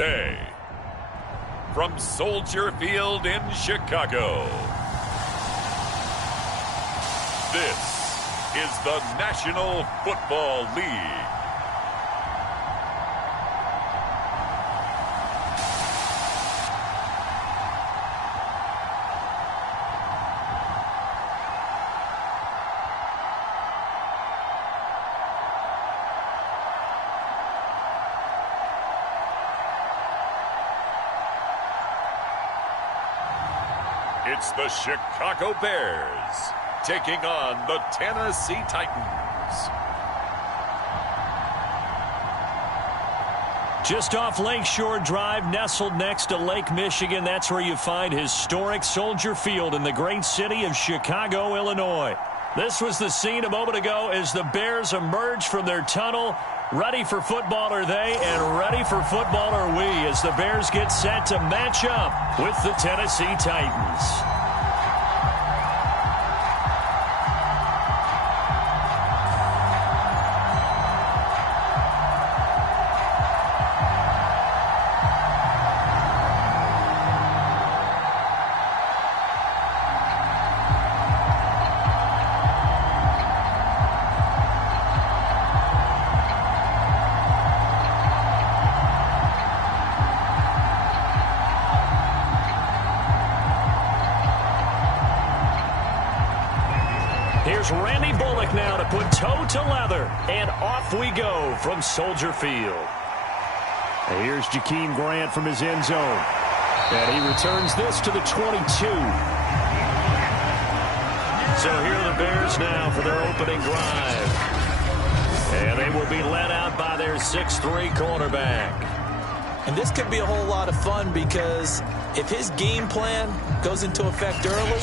Today, from Soldier Field in Chicago, this is the National Football League. It's the Chicago Bears taking on the Tennessee Titans. Just off Lakeshore Drive, nestled next to Lake Michigan. That's where you find historic Soldier Field in the great city of Chicago, Illinois. This was the scene a moment ago as the Bears emerged from their tunnel. Ready for football are they, and ready for football are we as the Bears get set to match up with the Tennessee Titans. Here's Randy Bullock now to put toe to leather, and off we go from Soldier Field. And here's Jakeem Grant from his end zone, and he returns this to the 22. So here are the Bears now for their opening drive, and they will be led out by their 6'3" quarterback. And this could be a whole lot of fun because if his game plan goes into effect early,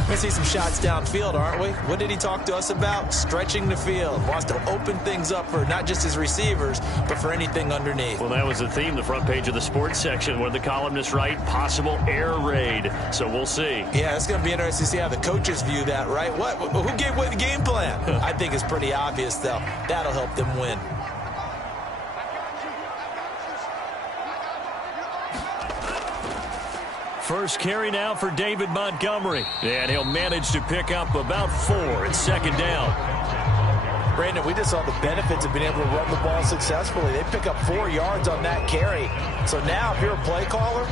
we're going to see some shots downfield, aren't we? What did he talk to us about? Stretching the field. Wants to open things up for not just his receivers, but for anything underneath. Well, that was the theme, the front page of the sports section, where the columnists write possible air raid. So we'll see. Yeah, it's going to be interesting to see how the coaches view that, right? Who gave away the game plan? I think it's pretty obvious, though. That'll help them win. First carry now for David Montgomery. And he'll manage to pick up about 4 at second down. Brandon, we just saw the benefits of being able to run the ball successfully. They pick up 4 yards on that carry. So now if you're a play caller,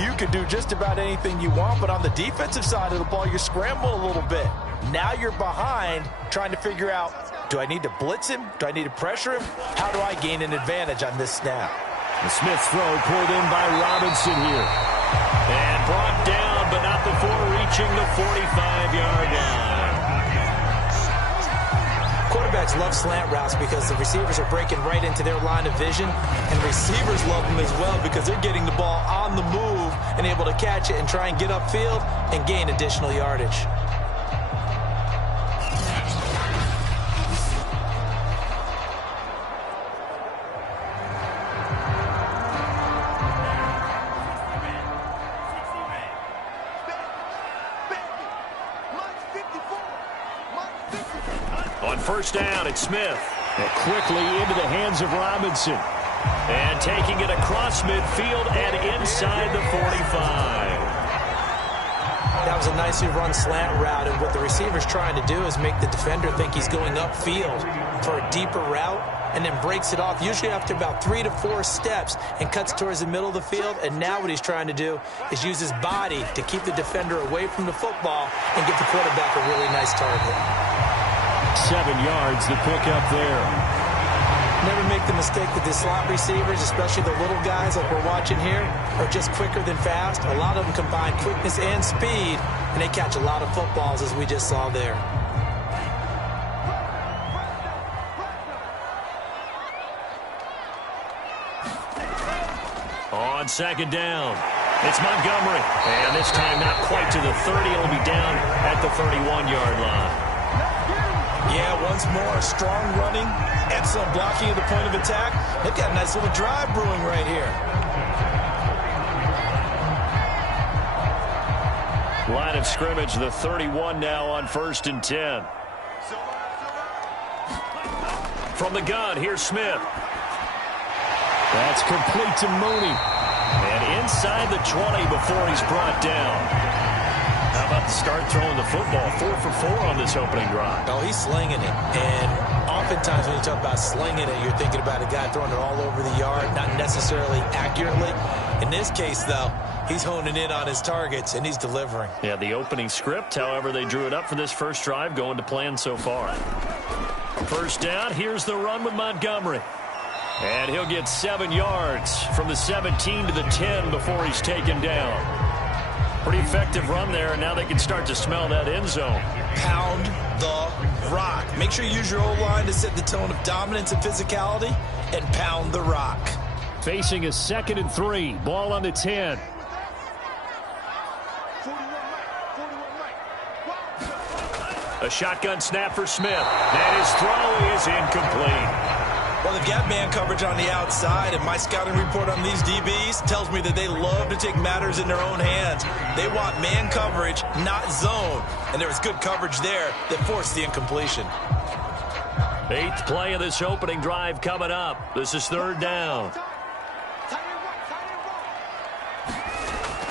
you can do just about anything you want. But on the defensive side of the ball, you scramble a little bit. Now you're behind trying to figure out, do I need to blitz him? Do I need to pressure him? How do I gain an advantage on this snap? The Smith throw pulled in by Robinson here. And brought down, but not before reaching the 45-yard line. Quarterbacks love slant routes because the receivers are breaking right into their line of vision, and receivers love them as well because they're getting the ball on the move and able to catch it and try and get upfield and gain additional yardage. On first down, it's Smith. And quickly into the hands of Robinson. And taking it across midfield and inside the 45. That was a nicely run slant route, and what the receiver's trying to do is make the defender think he's going upfield for a deeper route, and then breaks it off, usually after about 3 to 4 steps, and cuts towards the middle of the field. And now what he's trying to do is use his body to keep the defender away from the football and give the quarterback a really nice target. 7 yards, the pickup there. Never make the mistake that the slot receivers, especially the little guys like we're watching here, are just quicker than fast. A lot of them combine quickness and speed, and they catch a lot of footballs, as we just saw there. On second down, it's Montgomery. And this time not quite to the 30. It'll be down at the 31-yard line. Yeah, once more, strong running, excellent blocking at the point of attack. They've got a nice little drive brewing right here. Line of scrimmage, the 31 now on 1st and 10. From the gun, here's Smith. That's complete to Mooney. And inside the 20 before he's brought down. How about the start throwing the football? 4 for 4 on this opening drive. Oh, he's slinging it. And oftentimes when you talk about slinging it, you're thinking about a guy throwing it all over the yard, not necessarily accurately. In this case, though, he's honing in on his targets, and he's delivering. Yeah, the opening script, however, they drew it up for this first drive, going to plan so far. First down, here's the run with Montgomery. And he'll get 7 yards from the 17 to the 10 before he's taken down. Pretty effective run there, and now they can start to smell that end zone. Pound the rock. Make sure you use your O-line to set the tone of dominance and physicality, and pound the rock. Facing a 2nd and 3. Ball on the 10. A shotgun snap for Smith. And his throw is incomplete. Well, they've got man coverage on the outside, and my scouting report on these DBs tells me that they love to take matters in their own hands. They want man coverage, not zone. And there was good coverage there that forced the incompletion. 8th play of this opening drive coming up. This is 3rd down.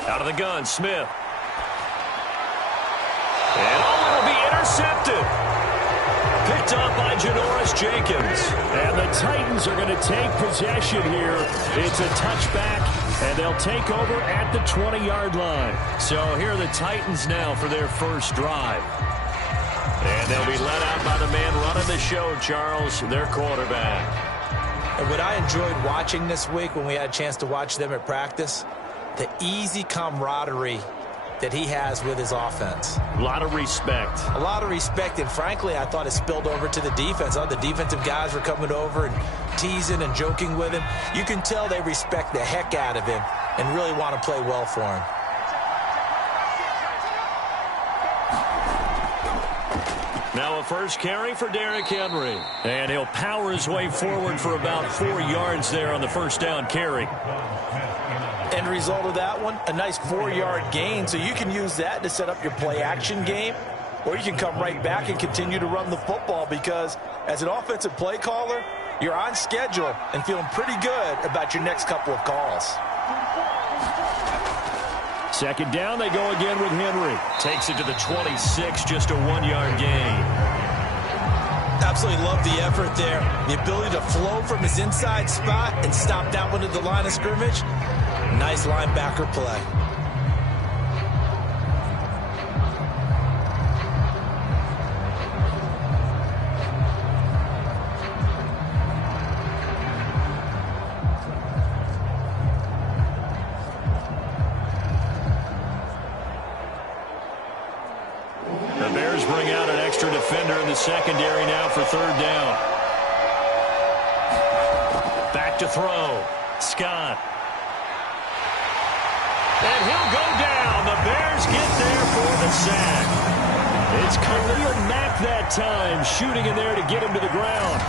Out of the gun, Smith. And will be intercepted. Picked up by Janoris Jenkins. And the Titans are going to take possession here. It's a touchback, and they'll take over at the 20-yard line. So here are the Titans now for their first drive. And they'll be led out by the man running the show, Charles, their quarterback. And what I enjoyed watching this week when we had a chance to watch them at practice, the easy camaraderie that he has with his offense. A lot of respect. A lot of respect, and frankly, I thought it spilled over to the defense. The defensive guys were coming over and teasing and joking with him. You can tell they respect the heck out of him and really want to play well for him. Now a first carry for Derrick Henry. And he'll power his way forward for about 4 yards there on the first down carry. End result of that one, a nice 4-yard gain, so you can use that to set up your play-action game, or you can come right back and continue to run the football because as an offensive play caller, you're on schedule and feeling pretty good about your next couple of calls. 2nd down, they go again with Henry. Takes it to the 26, just a 1-yard gain. Absolutely love the effort there. The ability to flow from his inside spot and stop that one at the line of scrimmage. Nice linebacker play. The Bears bring out an extra defender in the secondary now for 3rd down. Back to throw. Scott. And he'll go down. The Bears get there for the sack. It's Khalil Mack that time, shooting in there to get him to the ground.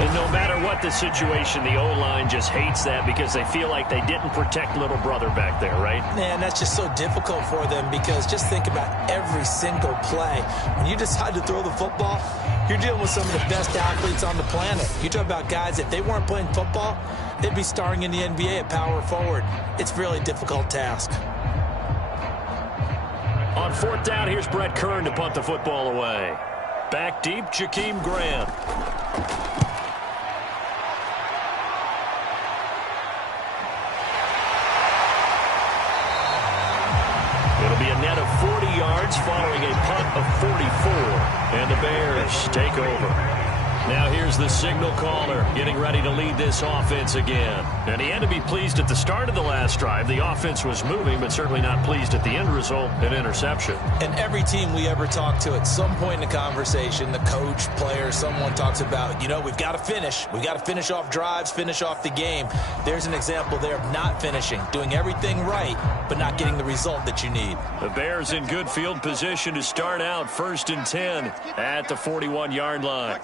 And no matter what the situation, the O-line just hates that because they feel like they didn't protect little brother back there, right? Man, that's just so difficult for them because just think about every single play. When you decide to throw the football, you're dealing with some of the best athletes on the planet. You talk about guys, if they weren't playing football, they'd be starring in the NBA at power forward. It's a really difficult task. On 4th down, here's Brett Kern to punt the football away. Back deep, Jakeem Grant. It'll be a net of 40 yards following a punt of 44. And the Bears take over. Now here's the signal caller getting ready to lead this offense again. And he had to be pleased at the start of the last drive. The offense was moving, but certainly not pleased at the end result, an interception. And every team we ever talk to at some point in the conversation, the coach, player, someone talks about, you know, we've got to finish. We've got to finish off drives, finish off the game. There's an example there of not finishing, doing everything right, but not getting the result that you need. The Bears in good field position to start out 1st and 10 at the 41-yard line.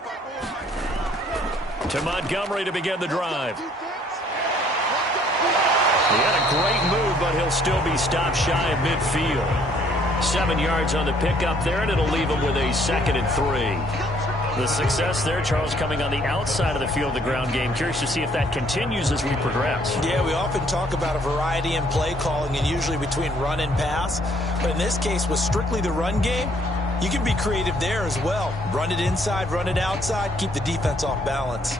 To Montgomery to begin the drive. He had a great move, but he'll still be stopped shy of midfield. 7 yards on the pickup there, and it'll leave him with a 2nd and 3. The success there, Charles, coming on the outside of the field of the ground game. Curious to see if that continues as we progress. Yeah, we often talk about a variety in play calling and usually between run and pass. But in this case, with strictly the run game, you can be creative there as well. Run it inside, run it outside, keep the defense off balance.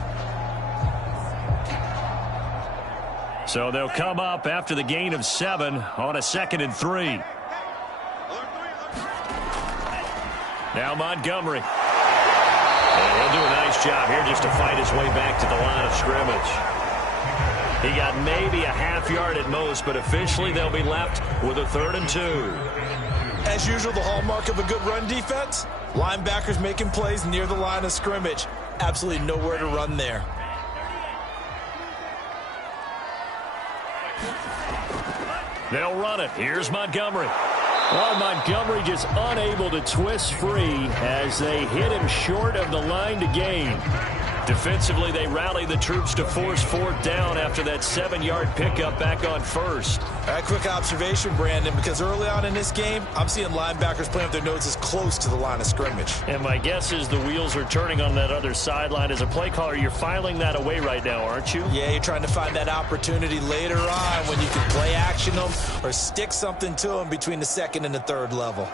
So they'll come up after the gain of 7 on a 2nd and 3. Now Montgomery. And he'll do a nice job here just to fight his way back to the line of scrimmage. He got maybe a half yard at most, but officially they'll be left with a 3rd and 2. As usual, the hallmark of a good run defense, linebackers making plays near the line of scrimmage. Absolutely nowhere to run there. They'll run it. Here's Montgomery. Well, Montgomery just unable to twist free as they hit him short of the line to gain. Defensively, they rally the troops to force 4th down after that 7-yard pickup back on 1st. All right, quick observation, Brandon, because early on in this game, I'm seeing linebackers playing with their noses close to the line of scrimmage. And my guess is the wheels are turning on that other sideline. As a play caller, you're filing that away right now, aren't you? Yeah, you're trying to find that opportunity later on when you can play action them or stick something to them between the 2nd and the 3rd level.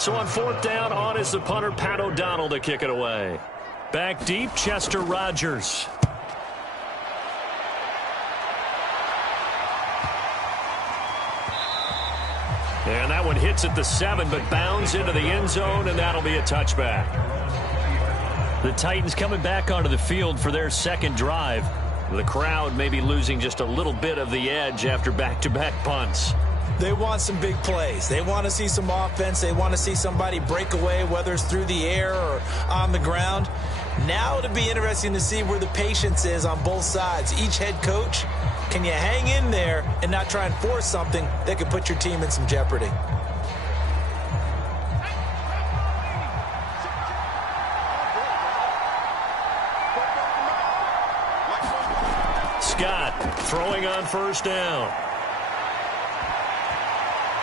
So on 4th down, on is the punter, Pat O'Donnell, to kick it away. Back deep, Chester Rogers. And that one hits at the 7, but bounds into the end zone, and that'll be a touchback. The Titans coming back onto the field for their 2nd drive. The crowd may be losing just a little bit of the edge after back-to-back punts. They want some big plays. They want to see some offense. They want to see somebody break away, whether it's through the air or on the ground. Now it'll be interesting to see where the patience is on both sides. Each head coach, can you hang in there and not try and force something that could put your team in some jeopardy? Scott throwing on 1st down.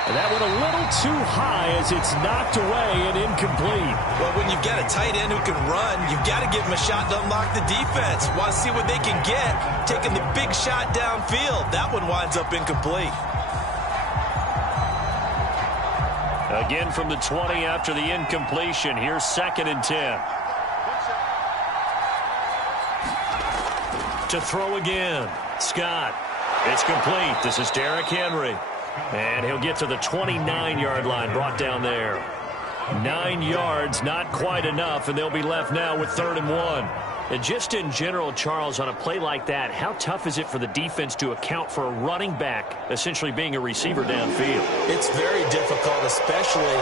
And that went a little too high as it's knocked away and incomplete. Well, when you've got a tight end who can run, you've got to give him a shot to unlock the defense. Want to see what they can get, taking the big shot downfield. That one winds up incomplete. Again from the 20 after the incompletion. Here's 2nd and 10. To throw again. Scott. It's complete. This is Derrick Henry. And he'll get to the 29-yard line, brought down there. 9 yards, not quite enough, and they'll be left now with 3rd and 1. And just in general, Charles, on a play like that, how tough is it for the defense to account for a running back essentially being a receiver downfield? It's very difficult, especially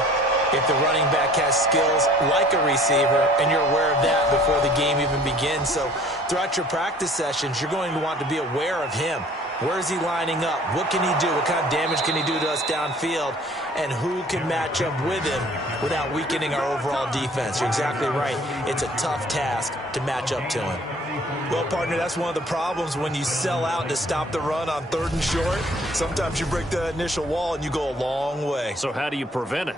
if the running back has skills like a receiver, and you're aware of that before the game even begins. So throughout your practice sessions, you're going to want to be aware of him. Where is he lining up? What can he do? What kind of damage can he do to us downfield? And who can match up with him without weakening our overall defense? You're exactly right. It's a tough task to match up to him. Well, partner, that's one of the problems when you sell out to stop the run on 3rd and short. Sometimes you break the initial wall and you go a long way. So how do you prevent it?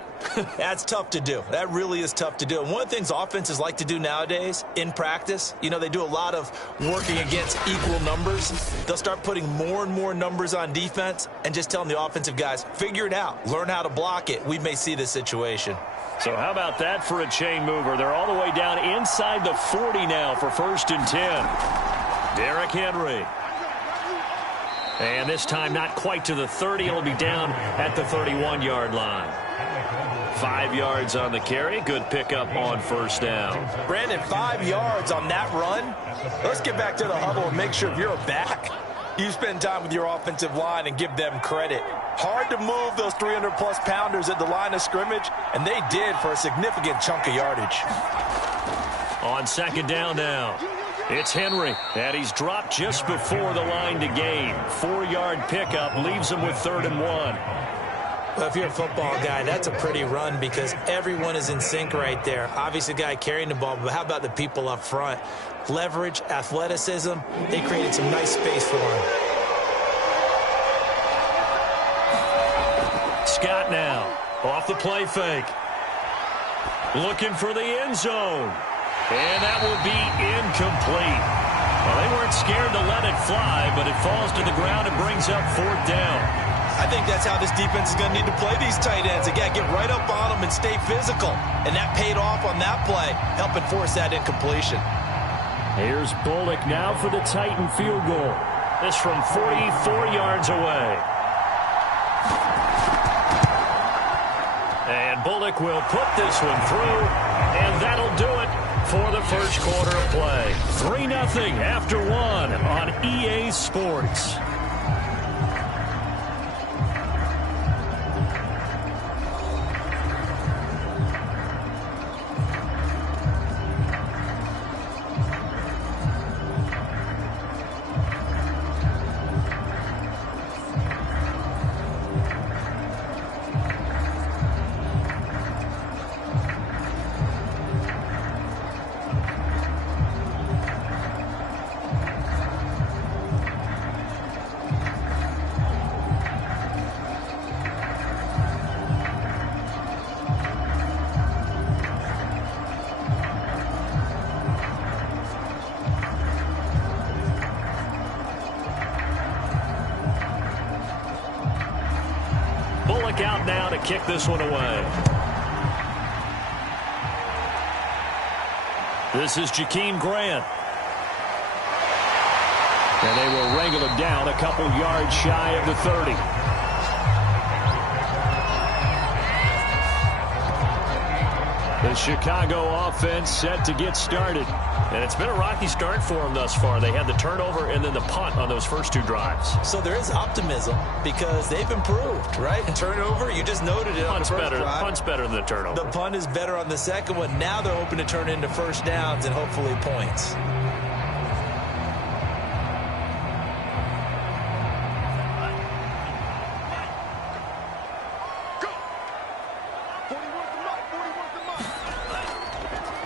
That's tough to do. That really is tough to do. And one of the things offenses like to do nowadays in practice, you know, they do a lot of working against equal numbers. They'll start putting more and more numbers on defense and just telling the offensive guys, figure it out, learn how to block it. We may see this situation. So how about that for a chain mover? They're all the way down inside the 40 now for 1st and 10. Derrick Henry. And this time not quite to the 30. It'll be down at the 31-yard line. 5 yards on the carry. Good pickup on 1st down. Brandon, 5 yards on that run. Let's get back to the huddle and make sure if you're a back, you spend time with your offensive line and give them credit. Hard to move those 300-plus pounders at the line of scrimmage, and they did for a significant chunk of yardage. On 2nd down now, it's Henry, and he's dropped just before the line to gain. 4-yard pickup leaves him with 3rd and 1. Well, if you're a football guy, that's a pretty run because everyone is in sync right there. Obviously, the guy carrying the ball, but how about the people up front? Leverage, athleticism, they created some nice space for him. Scott now, off the play fake. Looking for the end zone. And that will be incomplete. Well, they weren't scared to let it fly, but it falls to the ground and brings up 4th down. I think that's how this defense is going to need to play these tight ends. Again, get right up on them and stay physical. And that paid off on that play, helping force that incompletion. Here's Bullock now for the Titan field goal. This from 44 yards away. And Bullock will put this one through, and that'll do it for the first quarter of play. 3-0 after 1 on EA Sports. Out now to kick this one away. This is Jakeem Grant. And they will wrangle him down a couple yards shy of the 30. The Chicago offense set to get started. And it's been a rocky start for them thus far. They had the turnover and then the punt on those first 2 drives. So there is optimism because they've improved, right? Turnover, you just noted it on the first drive. Punt's better than the turnover. The punt is better on the second one. Now they're hoping to turn into first downs and hopefully points.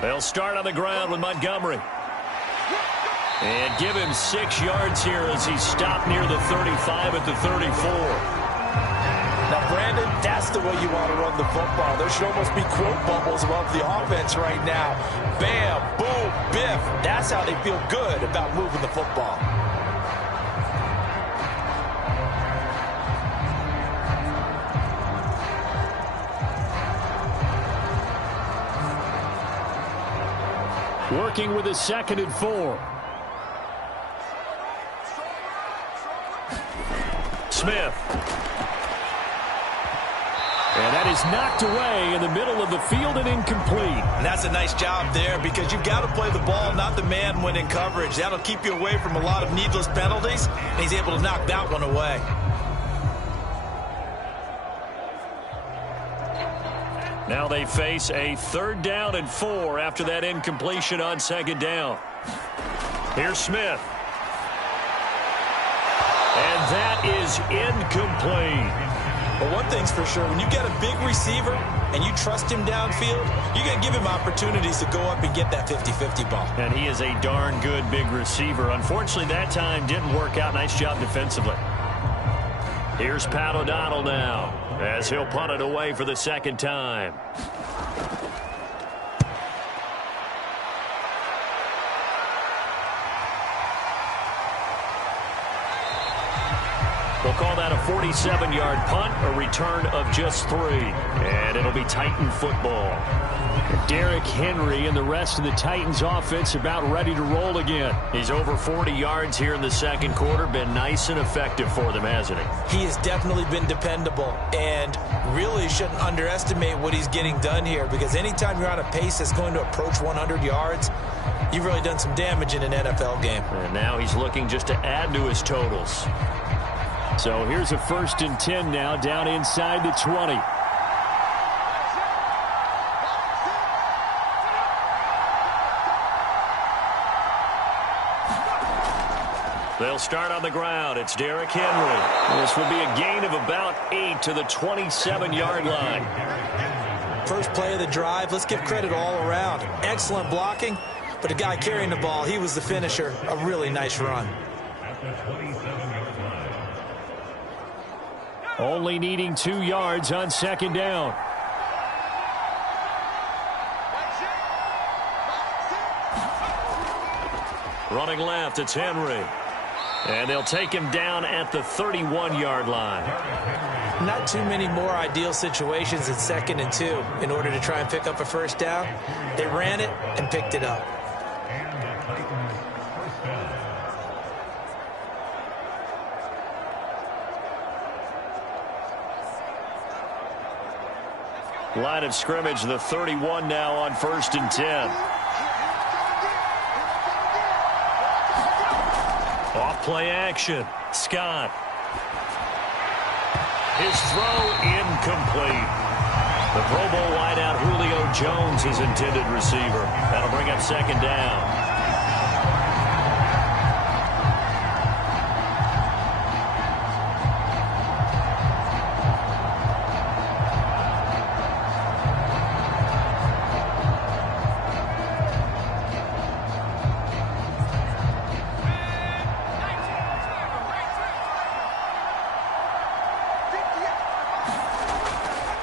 They'll start on the ground with Montgomery. And give him 6 yards here as he's stopped near the 35 at the 34. Now, Brandon, that's the way you want to run the football. There should almost be quote bubbles above the offense right now. Bam, boom, biff. That's how they feel good about moving the football. Working with a 2nd and 4. Smith. And that is knocked away in the middle of the field and incomplete. And that's a nice job there because you've got to play the ball, not the man when in coverage. That'll keep you away from a lot of needless penalties, and he's able to knock that one away. Now they face a 3rd down and 4 after that incompletion on 2nd down. Here's Smith. And that is incomplete. Well, one thing's for sure, when you get a big receiver and you trust him downfield, you're going to give him opportunities to go up and get that 50-50 ball. And he is a darn good big receiver. Unfortunately, that time didn't work out. Nice job defensively. Here's Pat O'Donnell now as he'll punt it away for the 2nd time. We'll call that a 47-yard punt, a return of just 3. And it'll be Titan football. Derrick Henry and the rest of the Titans offense about ready to roll again. He's over 40 yards here in the 2nd quarter. Been nice and effective for them, hasn't he? He has definitely been dependable and really shouldn't underestimate what he's getting done here because anytime you're on a pace that's going to approach 100 yards, you've really done some damage in an NFL game. And now he's looking just to add to his totals. So here's a 1st and 10 now down inside the 20. They'll start on the ground. It's Derrick Henry. This will be a gain of about 8 to the 27-yard line. First play of the drive. Let's give credit all around. Excellent blocking, but the guy carrying the ball, he was the finisher. A really nice run. Only needing 2 yards on second down. Running left, it's Henry. And they'll take him down at the 31-yard line. Not too many more ideal situations in 2nd and 2 in order to try and pick up a first down. They ran it and picked it up. Line of scrimmage, the 31 now on 1st and 10. Off play action. Scott. His throw incomplete. The Pro Bowl wideout Julio Jones is intended receiver. That'll bring up second down.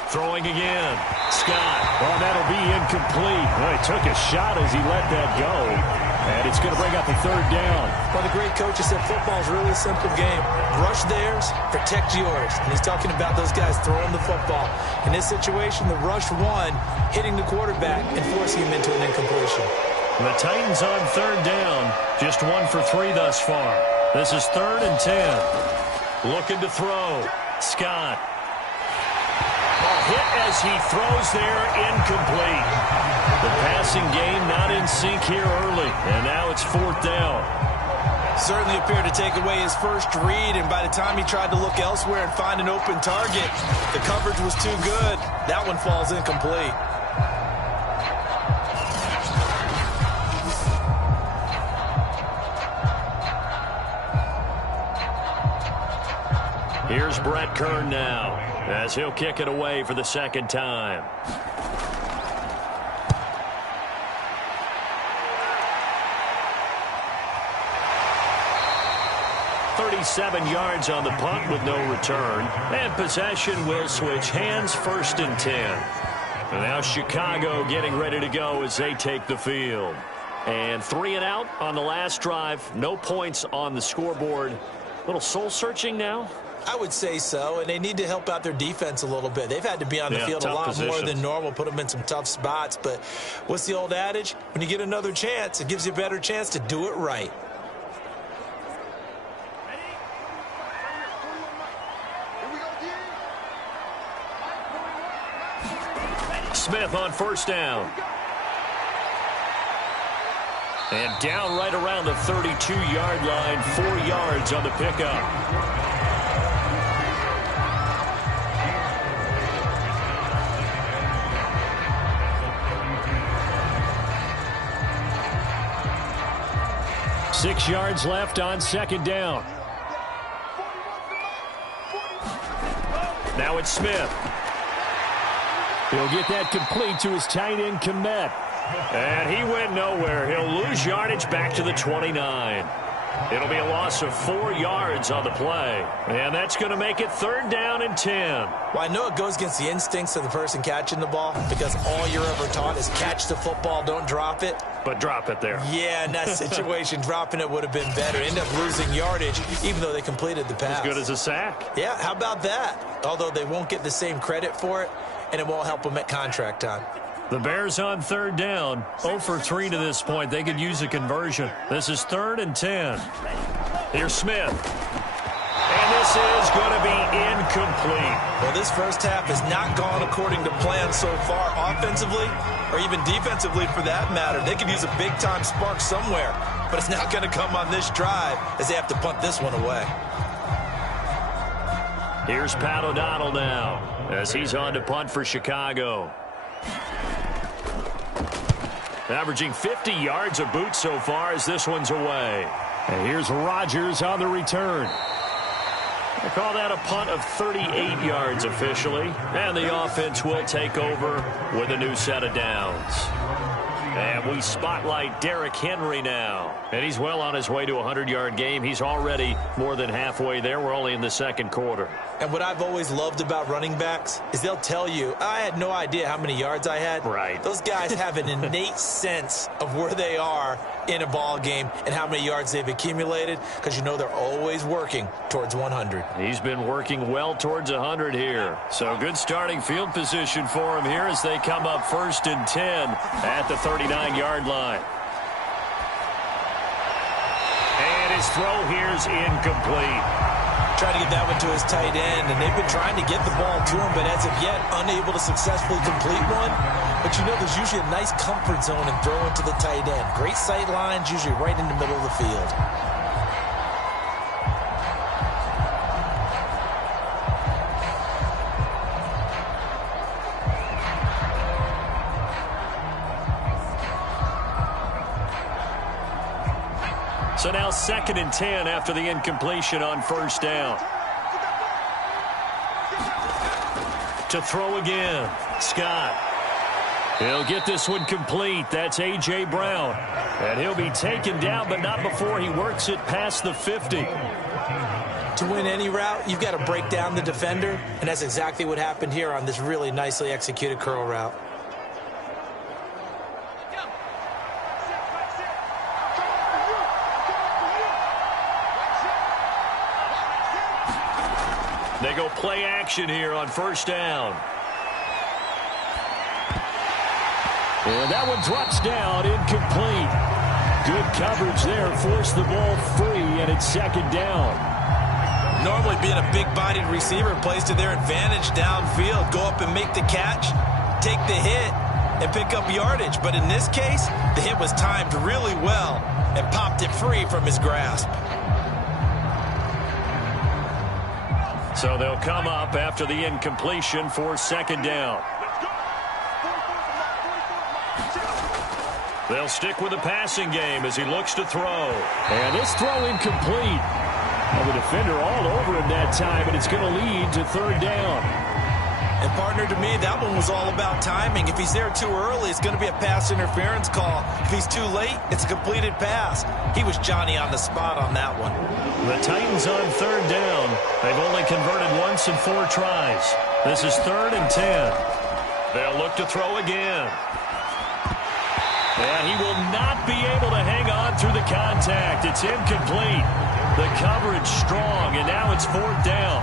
Throwing again. Scott. Oh, that'll be incomplete. Well, he took a shot as he let that go. And it's going to bring up a third down. Well, the great coach has said football is really a simple game. Rush theirs, protect yours. And he's talking about those guys throwing the football. In this situation, the rush one, hitting the quarterback and forcing him into an incompletion. The Titans on third down. Just 1 for 3 thus far. This is 3rd and 10. Looking to throw. Scott. Hit as he throws there, incomplete. The passing game not in sync here early, and now it's 4th down. Certainly appeared to take away his first read, and by the time he tried to look elsewhere and find an open target, the coverage was too good. That one falls incomplete. Here's Brett Kern now, as he'll kick it away for the second time. .37 yards on the punt with no return. And possession will switch hands, 1st and 10. And now Chicago getting ready to go as they take the field. And 3 and out on the last drive. No points on the scoreboard. A little soul-searching now. I would say so, and they need to help out their defense a little bit. They've had to be on the field a lot more than normal, put them in some tough spots. But what's the old adage? When you get another chance, it gives you a better chance to do it right. Smith on 1st down. And down right around the 32-yard line, 4 yards on the pickup. Six yards left on second down. Now it's Smith. He'll get that complete to his tight end, Kmet. And he went nowhere. He'll lose yardage back to the 29. It'll be a loss of 4 yards on the play. And that's going to make it 3rd down and 10. Well, I know it goes against the instincts of the person catching the ball because all you're ever taught is catch the football, don't drop it. But drop it there. Yeah, in that situation, dropping it would have been better. End up losing yardage, even though they completed the pass. As good as a sack. Yeah, how about that? Although they won't get the same credit for it, and it won't help them at contract time. The Bears on 3rd down. 0 for 3 to this point. They could use a conversion. This is 3rd and 10. Here's Smith. And this is going to be incomplete. Well, this first half has not gone according to plan so far offensively or even defensively for that matter. They could use a big-time spark somewhere, but it's not going to come on this drive as they have to punt this one away. Here's Pat O'Donnell now as he's on to punt for Chicago. Averaging 50 yards a boot so far as this one's away. And here's Rodgers on the return. They call that a punt of 38 yards officially. And the offense will take over with a new set of downs. And we spotlight Derrick Henry now. And he's well on his way to a 100-yard game. He's already more than halfway there. We're only in the second quarter. And what I've always loved about running backs is they'll tell you, I had no idea how many yards I had. Right. Those guys have an innate sense of where they are in a ball game and how many yards they've accumulated, because you know they're always working towards 100. He's been working well towards 100 here. So good starting field position for him here as they come up 1st and 10 at the 39-yard line. And his throw here's incomplete. Trying to get that one to his tight end, and they've been trying to get the ball to him, but as of yet, unable to successfully complete one. But you know, there's usually a nice comfort zone in throwing to the tight end. Great sight lines, usually right in the middle of the field. So now 2nd and 10 after the incompletion on 1st down. To throw again, Scott. He'll get this one complete. That's A.J. Brown. And he'll be taken down, but not before he works it past the 50. To win any route, you've got to break down the defender, and that's exactly what happened here on this really nicely executed curl route. They go play action here on 1st down. And that one drops down, incomplete. Good coverage there, forced the ball free, and it's 2nd down. Normally being a big-bodied receiver plays to their advantage downfield. Go up and make the catch, take the hit, and pick up yardage. But in this case, the hit was timed really well and popped it free from his grasp. So they'll come up after the incompletion for 2nd down. They'll stick with the passing game as he looks to throw. And this throw incomplete. And the defender all over him that time, and it's going to lead to 3rd down. And, partner, to me, that one was all about timing. If he's there too early, it's going to be a pass interference call. If he's too late, it's a completed pass. He was Johnny on the spot on that one. The Titans on 3rd down. They've only converted once in 4 tries. This is 3rd and 10. They'll look to throw again. And he will not be able to hang on through the contact. It's incomplete. The coverage strong, and now it's 4th down.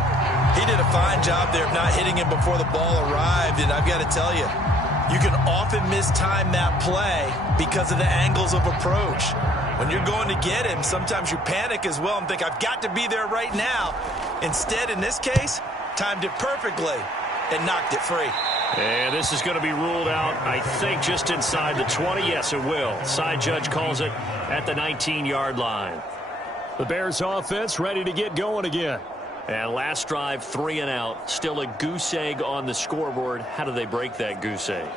He did a fine job there of not hitting him before the ball arrived, and I've got to tell you, you can often mistime that play because of the angles of approach. When you're going to get him, sometimes you panic as well and think, I've got to be there right now. Instead, in this case, timed it perfectly and knocked it free. And this is going to be ruled out, I think, just inside the 20. Yes, it will. Side judge calls it at the 19-yard line. The Bears offense ready to get going again. And last drive, 3 and out. Still a goose egg on the scoreboard. How do they break that goose egg?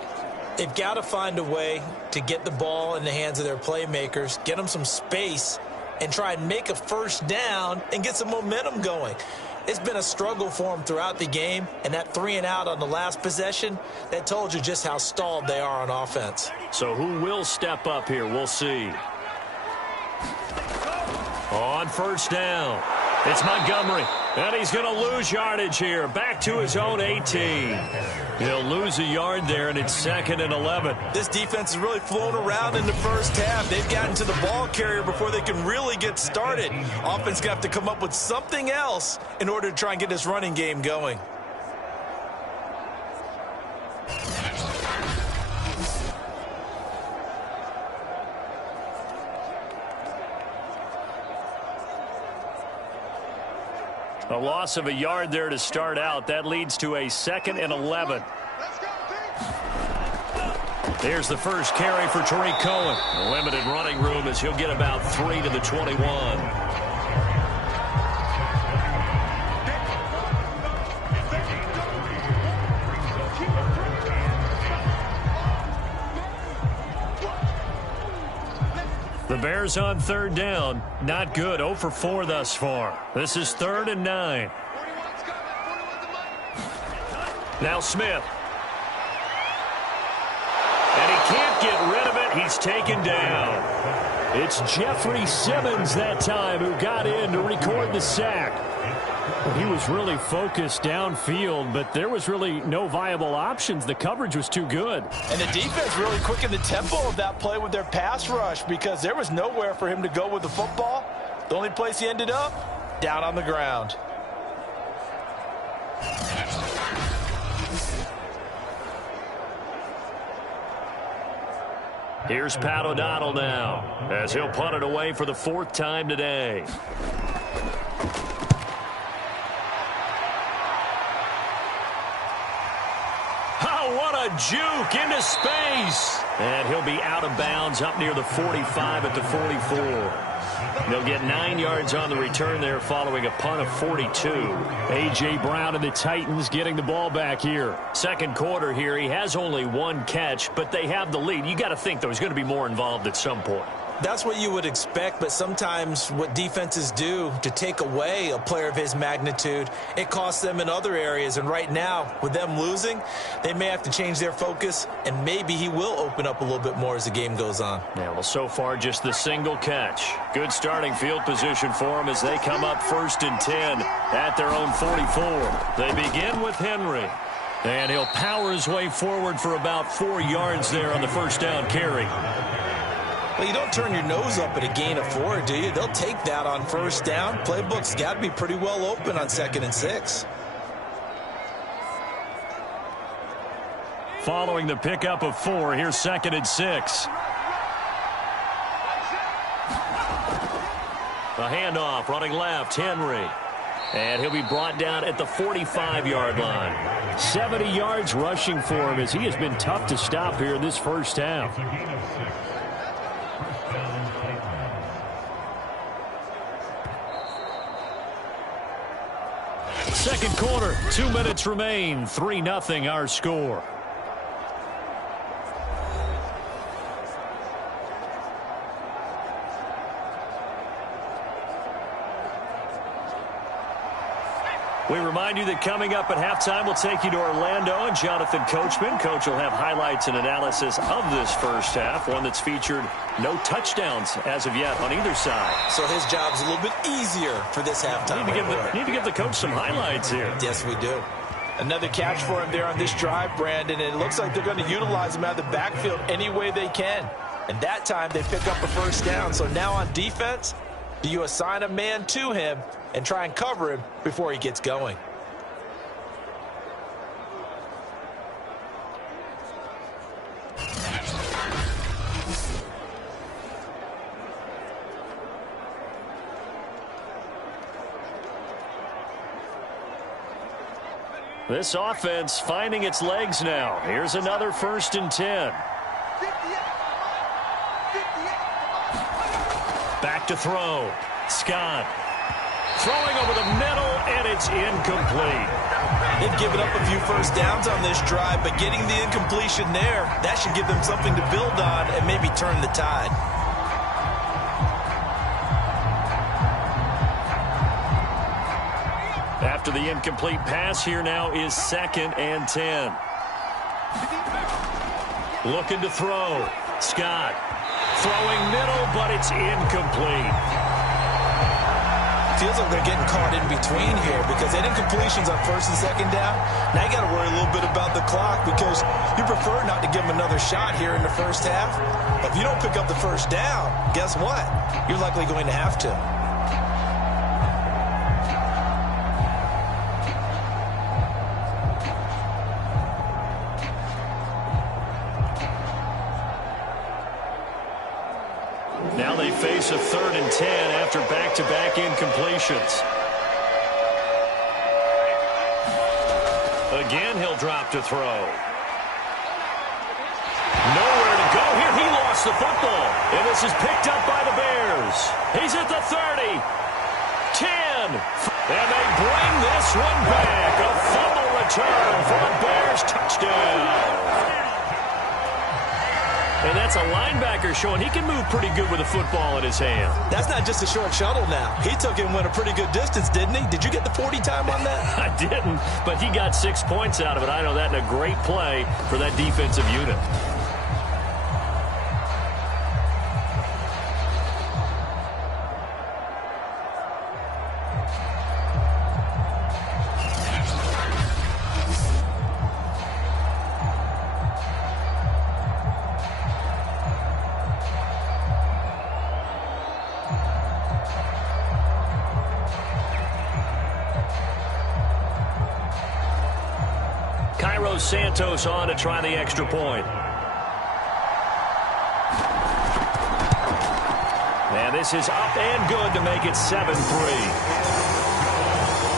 They've got to find a way to get the ball in the hands of their playmakers, get them some space, and try and make a 1st down and get some momentum going. It's been a struggle for them throughout the game, and that 3 and out on the last possession, that told you just how stalled they are on offense. So who will step up here? We'll see. On 1st down, it's Montgomery. And he's going to lose yardage here. Back to his own 18. He'll lose a yard there, and it's 2nd and 11. This defense is really flown around in the first half. They've gotten to the ball carrier before they can really get started. Offense going to have to come up with something else in order to try and get this running game going. A loss of a yard there to start out. That leads to a 2nd and 11. There's the first carry for Tariq Cohen. A limited running room as he'll get about 3 to the 21. The The Bears on third down. Not good. 0 for 4 thus far. This is 3rd and 9. Now Smith. And he can't get rid of it. He's taken down. It's Jeffrey Simmons that time who got in to record the sack. He was really focused downfield, but there was really no viable options. The coverage was too good. And the defense really quickened the tempo of that play with their pass rush because there was nowhere for him to go with the football. The only place he ended up, down on the ground. Here's Pat O'Donnell now, as he'll punt it away for the 4th time today. Oh, what a juke into space. And he'll be out of bounds up near the 45 at the 44. They'll get 9 yards on the return there following a punt of 42. A.J. Brown and the Titans getting the ball back here. Second quarter here, he has only 1 catch, but they have the lead. You got to think, though, he's going to be more involved at some point. That's what you would expect, but sometimes what defenses do to take away a player of his magnitude, it costs them in other areas. And right now, with them losing, they may have to change their focus, and maybe he will open up a little bit more as the game goes on. Yeah, well, so far, just the single catch. Good starting field position for them as they come up 1st and 10 at their own 44. They begin with Henry. And he'll power his way forward for about 4 yards there on the first down carry. Well, you don't turn your nose up at a gain of 4, do you? They'll take that on first down. Playbook's got to be pretty well open on 2nd and 6. Following the pickup of 4, here's 2nd and 6. A handoff, running left, Henry. And he'll be brought down at the 45-yard line. 70 yards rushing for him as he has been tough to stop here in this first half. Second quarter, 2 minutes remain. 3-0 our score. We remind you that coming up at halftime, we'll take you to Orlando and Jonathan Coachman. Coach will have highlights and analysis of this first half, one that's featured no touchdowns as of yet on either side. So his job's a little bit easier for this halftime. Need to give the coach some highlights here. Yes, we do. Another catch for him there on this drive, Brandon, and it looks like they're going to utilize him out of the backfield any way they can. And that time they pick up a first down. So now on defense, do you assign a man to him and try and cover him before he gets going? This offense finding its legs now. Here's another 1st and 10. Back to throw. Scott. Throwing over the middle, and it's incomplete. They've given up a few first downs on this drive, but getting the incompletion there, that should give them something to build on and maybe turn the tide. After the incomplete pass, here now is 2nd and 10. Looking to throw. Scott. Throwing middle, but it's incomplete. Feels like they're getting caught in between here because they had incompletions on 1st and 2nd down. Now you got to worry a little bit about the clock because you prefer not to give them another shot here in the first half. But if you don't pick up the first down, guess what? You're likely going to have to. Now they face a 3rd and 10 after back-to-back incompletions. Again, he'll drop to throw. Nowhere to go here. He lost the football. And this is picked up by the Bears. He's at the 30. 10. And they bring this one back. A fumble return for a Bears touchdown. And that's a linebacker showing he can move pretty good with a football in his hand. That's not just a short shuttle now. He took it and went a pretty good distance, didn't he? Did you get the 40 time on that? I didn't, but he got 6 points out of it. I know that in a great play for that defensive unit. Santos on to try the extra point. And this is up and good to make it 7-3.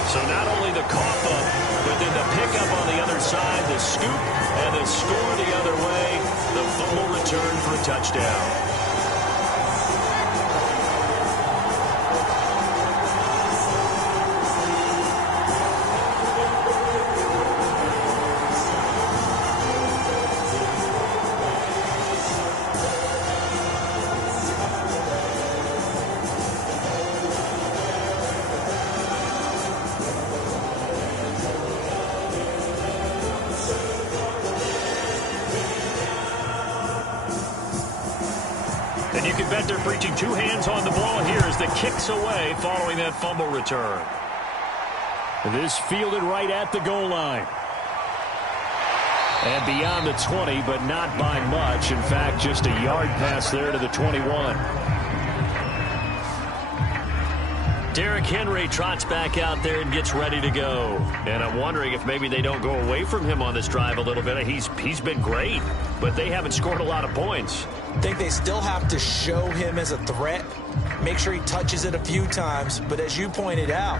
So not only the cough up, but then the pickup on the other side, the scoop, and the score the other way, the fumble return for a touchdown. And you can bet they're preaching two hands on the ball here as the kick's away following that fumble return. This fielded right at the goal line. And beyond the 20, but not by much. In fact, just a yard pass there to the 21. Derrick Henry trots back out there and gets ready to go. And I'm wondering if maybe they don't go away from him on this drive a little bit. He's been great, but they haven't scored a lot of points. I think they still have to show him as a threat. Make sure he touches it a few times. But as you pointed out,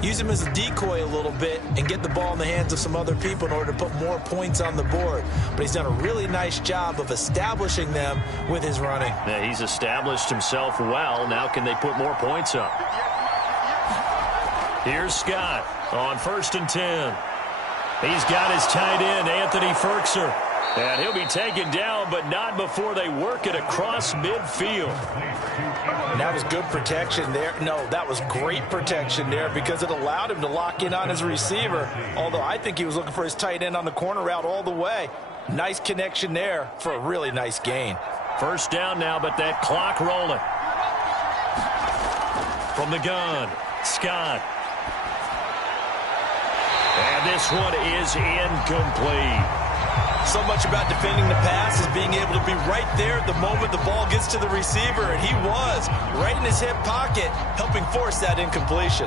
use him as a decoy a little bit and get the ball in the hands of some other people in order to put more points on the board. But he's done a really nice job of establishing them with his running. Yeah, he's established himself well. Now can they put more points up? Here's Scott on 1st and 10. He's got his tight end, Anthony Ferkser. And he'll be taken down, but not before they work it across midfield. And that was good protection there. No, that was great protection there because it allowed him to lock in on his receiver. Although I think he was looking for his tight end on the corner route all the way. Nice connection there for a really nice gain. First down now, but that clock rolling. From the gun, Scott. And this one is incomplete. So much about defending the pass is being able to be right there the moment the ball gets to the receiver, and he was right in his hip pocket, helping force that incompletion.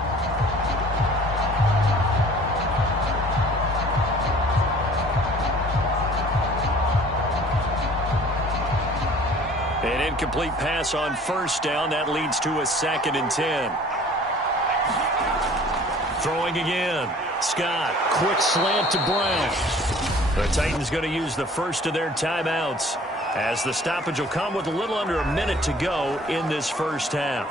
An incomplete pass on first down. That leads to a 2nd and 10. Throwing again. Scott, quick slant to Brown. The Titans going to use the first of their timeouts as the stoppage will come with a little under a minute to go in this first half.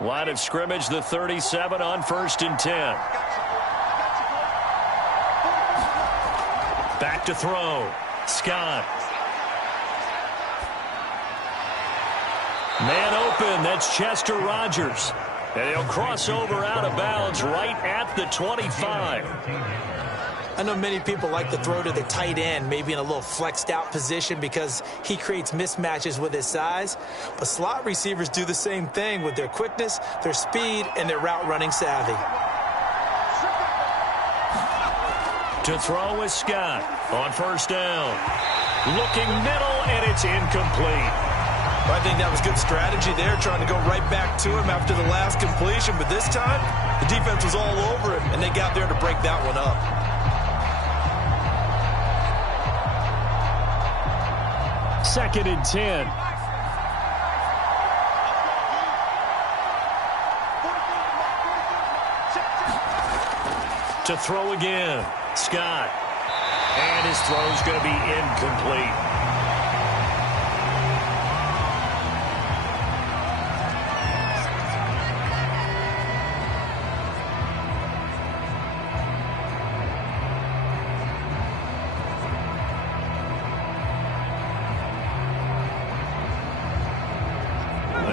Line of scrimmage, the 37 on 1st and 10. Back to throw. Scott. Man open, that's Chester Rogers. And he'll cross over out of bounds right at the 25. I know many people like to throw to the tight end, maybe in a little flexed out position because he creates mismatches with his size. But slot receivers do the same thing with their quickness, their speed, and their route running savvy. To throw is Scott on first down. Looking middle, and it's incomplete. I think that was good strategy there, trying to go right back to him after the last completion. But this time, the defense was all over him, and they got there to break that one up. Second and 10. To throw again, Scott. And his throw's going to be incomplete.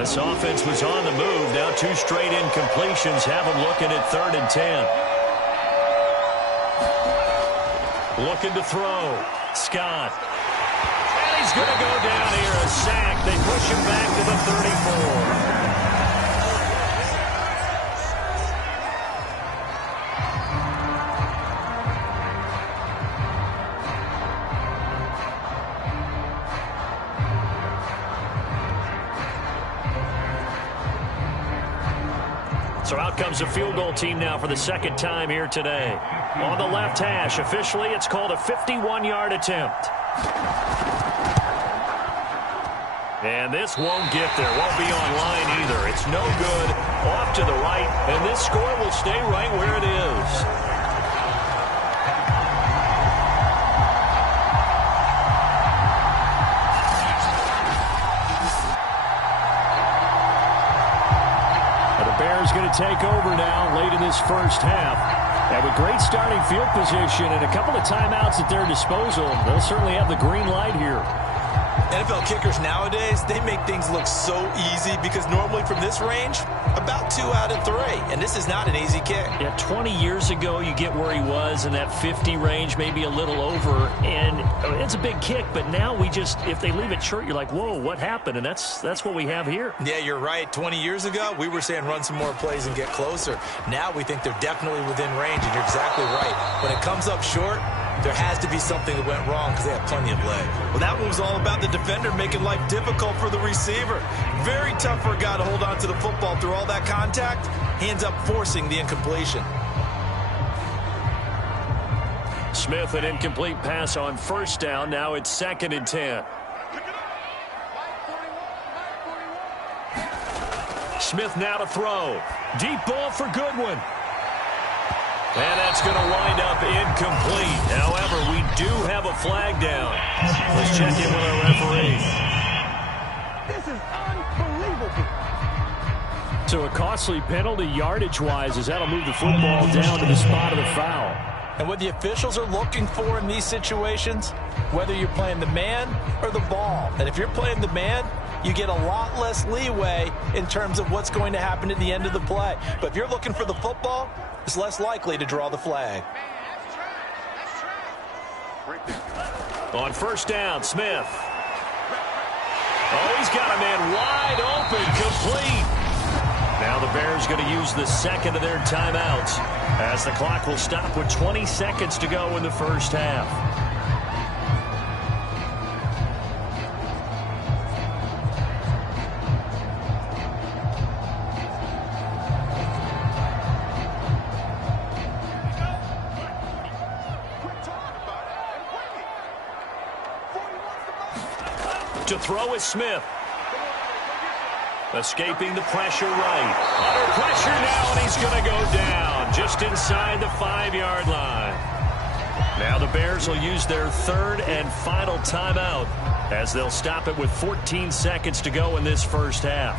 pass. Offense was on the move. Now 2 straight incompletions have them looking at 3rd and 10. Looking to throw. Scott. And he's going to go down here. A sack. They push him back to the 34. So out comes a field goal team now for the 2nd time here today. On the left hash, officially it's called a 51-yard attempt. And this won't get there, won't be on line either. It's no good, off to the right, and this score will stay right where it is. Going to take over now late in this first half. And with great starting field position and a couple of timeouts at their disposal, they'll certainly have the green light here. NFL kickers nowadays, they make things look so easy because normally from this range, about 2 out of 3. And this is not an easy kick. Yeah, 20 years ago, you get where he was in that 50 range, maybe a little over. And it's a big kick, but now we just, if they leave it short, you're like, whoa, what happened? And that's what we have here. Yeah, you're right. 20 years ago, we were saying run some more plays and get closer. Now we think they're definitely within range, and you're exactly right. When it comes up short, there has to be something that went wrong because they have plenty of leg. Well, that one was all about the defender making life difficult for the receiver. Very tough for a guy to hold on to the football through all that contact. He ends up forcing the incompletion. Smith, an incomplete pass on 1st down. Now it's 2nd and 10. Smith now to throw. Deep ball for Goodwin. And that's going to wind up incomplete. However, we do have a flag down. Let's check in with our referee. This is unbelievable. So a costly penalty yardage-wise as that'll move the football down to the spot of the foul. And what the officials are looking for in these situations, whether you're playing the man or the ball. And if you're playing the man, you get a lot less leeway in terms of what's going to happen at the end of the play. But if you're looking for the football, it's less likely to draw the flag. On 1st down, Smith. Oh, he's got a man wide open, complete. Now the Bears going to use the 2nd of their timeouts as the clock will stop with 20 seconds to go in the first half. To throw is Smith. Escaping the pressure right. Under pressure now, and he's going to go down just inside the 5-yard line. Now the Bears will use their 3rd and final timeout as they'll stop it with 14 seconds to go in this first half.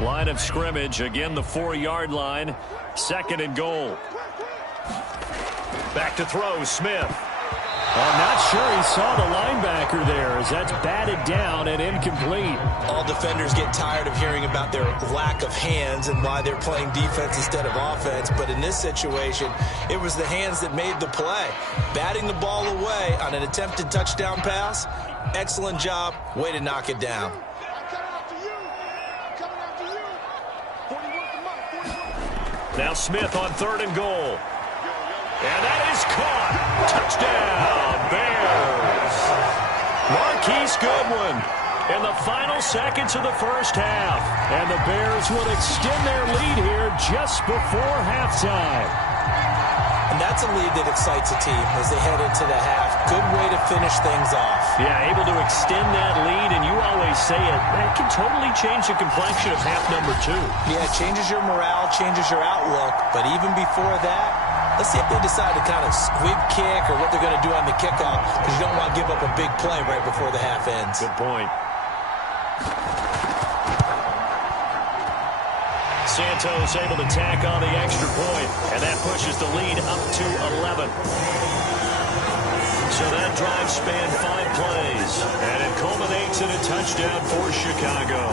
Line of scrimmage, again the 4-yard line. 2nd and goal. Back to throw, Smith. I'm not sure he saw the linebacker there as that's batted down and incomplete. All defenders get tired of hearing about their lack of hands and why they're playing defense instead of offense. But in this situation, it was the hands that made the play. Batting the ball away on an attempted touchdown pass. Excellent job. Way to knock it down. Now Smith on 3rd and goal. And that is caught. Touchdown, Bears. Marquise Goodwin in the final seconds of the first half. And the Bears will extend their lead here just before halftime. And that's a lead that excites a team as they head into the half. Good way to finish things off. Yeah, able to extend that lead, and you always say it, that can totally change the complexion of half number 2. Yeah, it changes your morale, changes your outlook. But even before that, let's see if they decide to kind of squib kick or what they're going to do on the kickoff, because you don't want to give up a big play right before the half ends. Good point. Santos able to tack on the extra point, and that pushes the lead up to 11. So that drive spanned 5 plays, and it culminates in a touchdown for Chicago.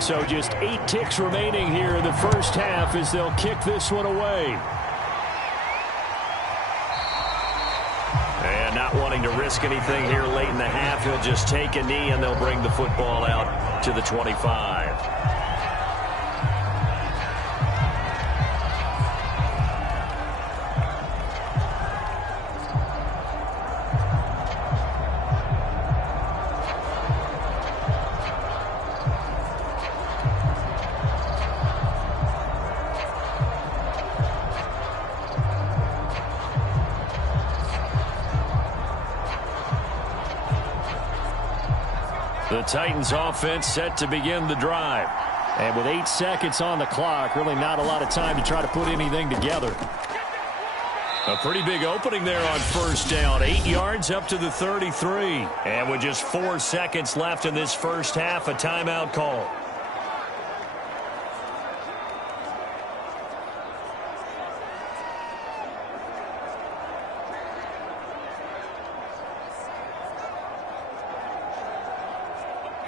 So just 8 ticks remaining here in the first half as they'll kick this one away. And not wanting to risk anything here late in the half, he'll just take a knee and they'll bring the football out to the 25. The Titans offense set to begin the drive. And with 8 seconds on the clock, really not a lot of time to try to put anything together. A pretty big opening there on first down. 8 yards up to the 33. And with just 4 seconds left in this first half, a timeout call.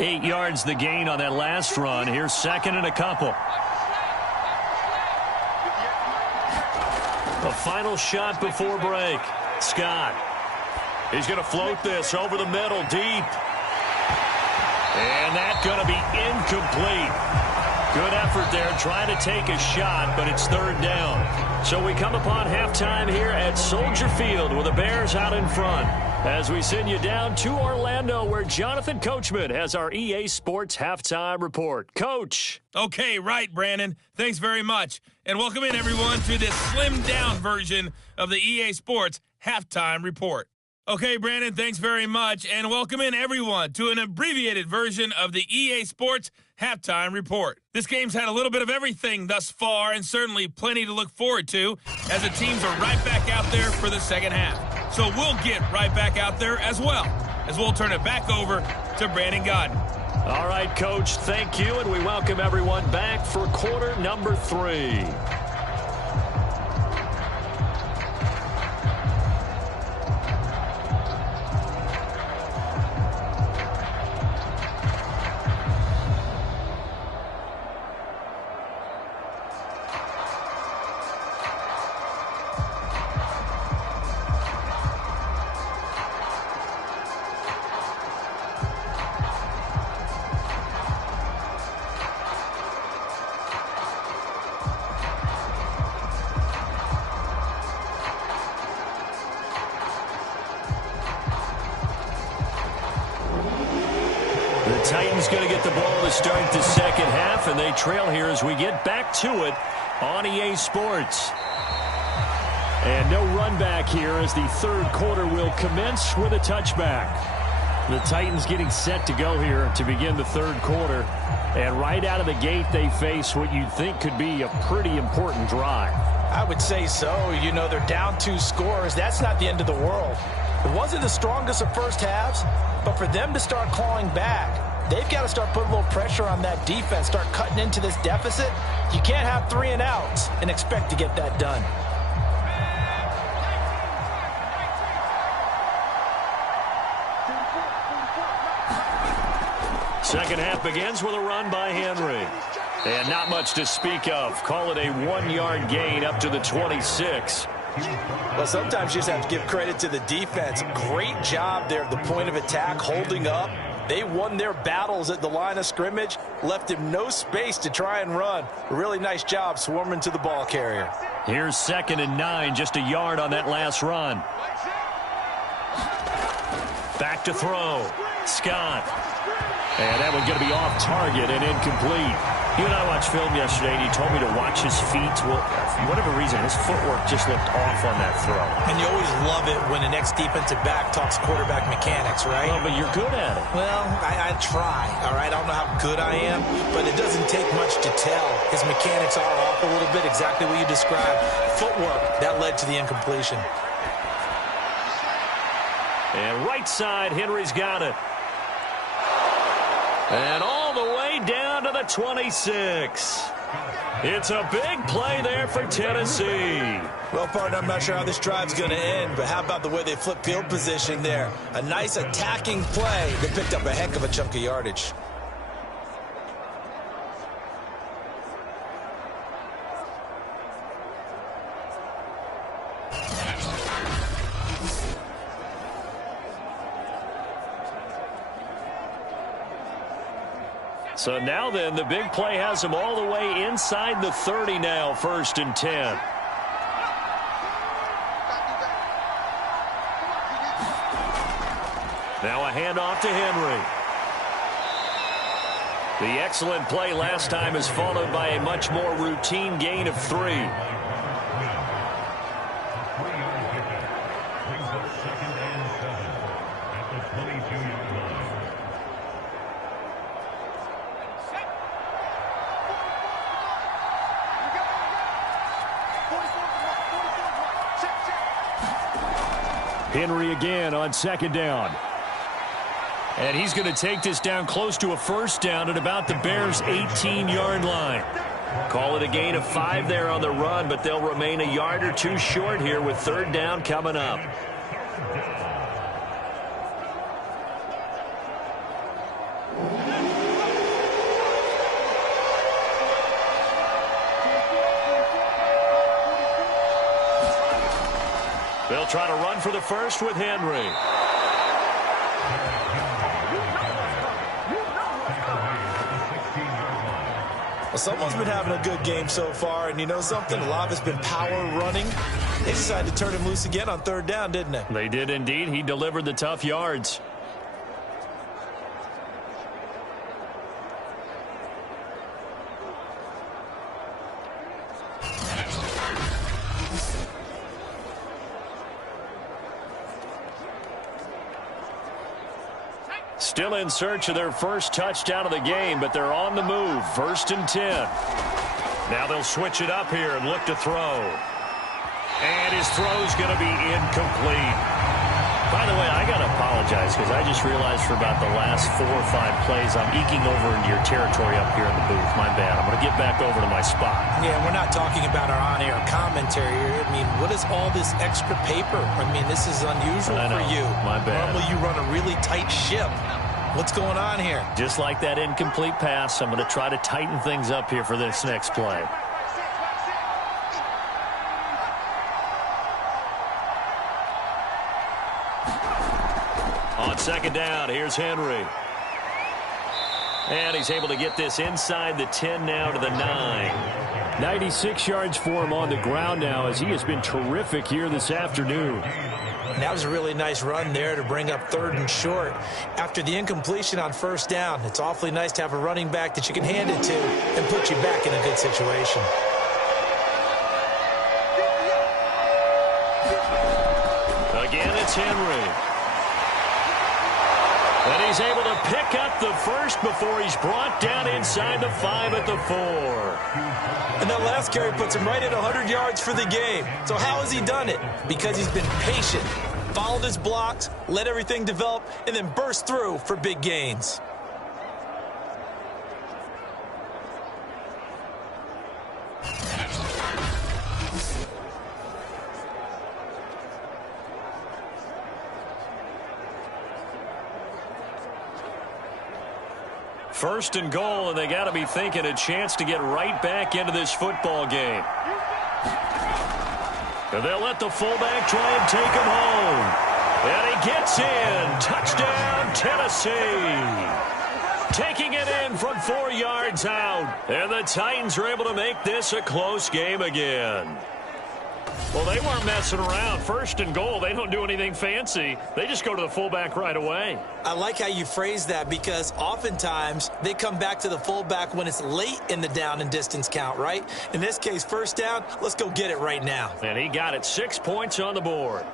Eight yards the gain on that last run. Here's second and a couple. A final shot before break. Scott. He's going to float this over the middle, deep. And that's going to be incomplete. Good effort there, trying to take a shot, but it's third down. So we come upon halftime here at Soldier Field with the Bears out in front. As we send you down to Orlando, where Jonathan Coachman has our EA Sports Halftime Report. Coach. Okay, right, Brandon. Thanks very much. And welcome in, everyone, to this slimmed-down version of the EA Sports Halftime Report. Okay, Brandon, thanks very much. And welcome in, everyone, to an abbreviated version of the EA Sports Halftime Report. This game's had a little bit of everything thus far, and certainly plenty to look forward to, as the teams are right back out there for the second half. So we'll get right back out there as well, as we'll turn it back over to Brandon Godden. All right, Coach, thank you, and we welcome everyone back for quarter number 3. Titans going to get the ball to start the second half, and they trail here as we get back to it on EA Sports. And no run back here as the third quarter will commence with a touchback. The Titans getting set to go here to begin the third quarter. And right out of the gate, they face what you'd think could be a pretty important drive. I would say so. You know, they're down 2 scores. That's not the end of the world. It wasn't the strongest of first halves, but for them to start clawing back, they've got to start putting a little pressure on that defense, start cutting into this deficit. You can't have 3 and outs and expect to get that done. Second half begins with a run by Henry. And not much to speak of. Call it a 1-yard gain up to the 26. Well, sometimes you just have to give credit to the defense. Great job there at the point of attack, holding up. They won their battles at the line of scrimmage, left him no space to try and run. A really nice job swarming to the ball carrier. Here's 2nd and 9, just a yard on that last run. Back to throw. Scott. And that one's going to be off target and incomplete. You and I watched film yesterday, and you told me to watch his feet. Well, for whatever reason, his footwork just looked off on that throw. And you always love it when the next defensive back talks quarterback mechanics, right? Well, but you're good at it. Well, I try, all right? I don't know how good I am, but it doesn't take much to tell. His mechanics are off a little bit, exactly what you described. Footwork, that led to the incompletion. And right side, Henry's got it. And all the way down to the 26. It's a big play there for Tennessee. Well, partner, I'm not sure how this drive's going to end, but how about the way they flip field position there? A nice attacking play that picked up a heck of a chunk of yardage. So now then, the big play has him all the way inside the 30 now, 1st and 10. Now a handoff to Henry. The excellent play last time is followed by a much more routine gain of 3. Henry again on 2nd down. And he's going to take this down close to a 1st down at about the Bears' 18-yard line. Call it a gain of 5 there on the run, but they'll remain a yard or 2 short here with 3rd down coming up. They'll try to run for the 1st with Henry. Well, someone's been having a good game so far, and you know something? A lot of it's been power running. They decided to turn him loose again on 3rd down, didn't they? They did indeed. He delivered the tough yards. Still in search of their 1st touchdown of the game, but they're on the move. 1st and 10. Now they'll switch it up here and look to throw. And his throw's going to be incomplete. By the way, I got to apologize because I just realized for about the last 4 or 5 plays I'm eking over into your territory up here in the booth. My bad. I'm going to get back over to my spot. Yeah, we're not talking about our on-air commentary here. I mean, what is all this extra paper? I mean, this is unusual for you. My bad. Normally you run a really tight ship. What's going on here? Just like that incomplete pass, I'm going to try to tighten things up here for this next play. On 2nd down, here's Henry. And he's able to get this inside the 10 now to the 9. 96 yards for him on the ground now as he has been terrific here this afternoon. And that was a really nice run there to bring up 3rd and short. After the incompletion on 1st down, it's awfully nice to have a running back that you can hand it to and put you back in a good situation. Again, it's Henry. And he's able to pick up the 1st before he's brought down inside the 5 at the 4. And that last carry puts him right at 100 yards for the game. So how has he done it? Because he's been patient, followed his blocks, let everything develop, and then burst through for big gains. First and goal, and they got to be thinking a chance to get right back into this football game. And they'll let the fullback try and take him home. And he gets in. Touchdown, Tennessee. Taking it in from 4 yards out. And the Titans are able to make this a close game again. Well, they weren't messing around. First and goal, they don't do anything fancy. They just go to the fullback right away. I like how you phrase that because oftentimes they come back to the fullback when it's late in the down and distance count, right? In this case, first down, let's go get it right now. And he got it. 6 points on the board.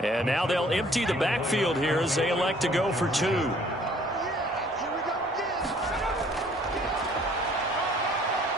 And now they'll empty the backfield here as they elect to go for 2.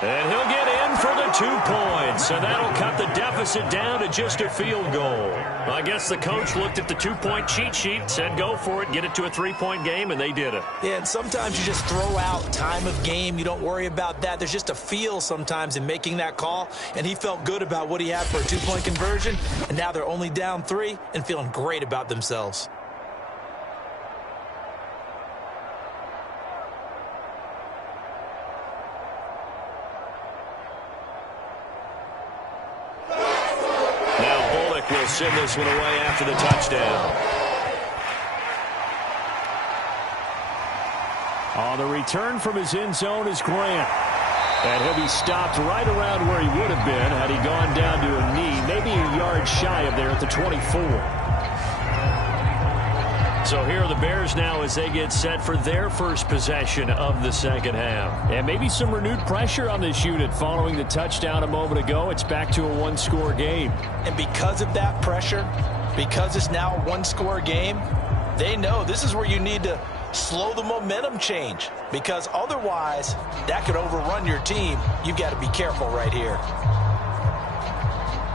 And he'll get in for the 2 points, and that'll cut the deficit down to just a field goal. I guess the coach looked at the 2-point cheat sheet, said go for it, get it to a 3-point game, and they did it. Yeah, and sometimes you just throw out time of game. You don't worry about that. There's just a feel sometimes in making that call, and he felt good about what he had for a 2-point conversion, and now they're only down 3 and feeling great about themselves. Will send this one away after the touchdown. On the return from his end zone is Grant. And he'll be stopped right around where he would have been had he gone down to a knee, maybe a yard shy of there at the 24. So here are the Bears now as they get set for their first possession of the second half. And maybe some renewed pressure on this unit following the touchdown a moment ago. It's back to a 1-score game. And because of that pressure, because it's now a 1-score game, they know this is where you need to slow the momentum change. Because otherwise, that could overrun your team. You've got to be careful right here.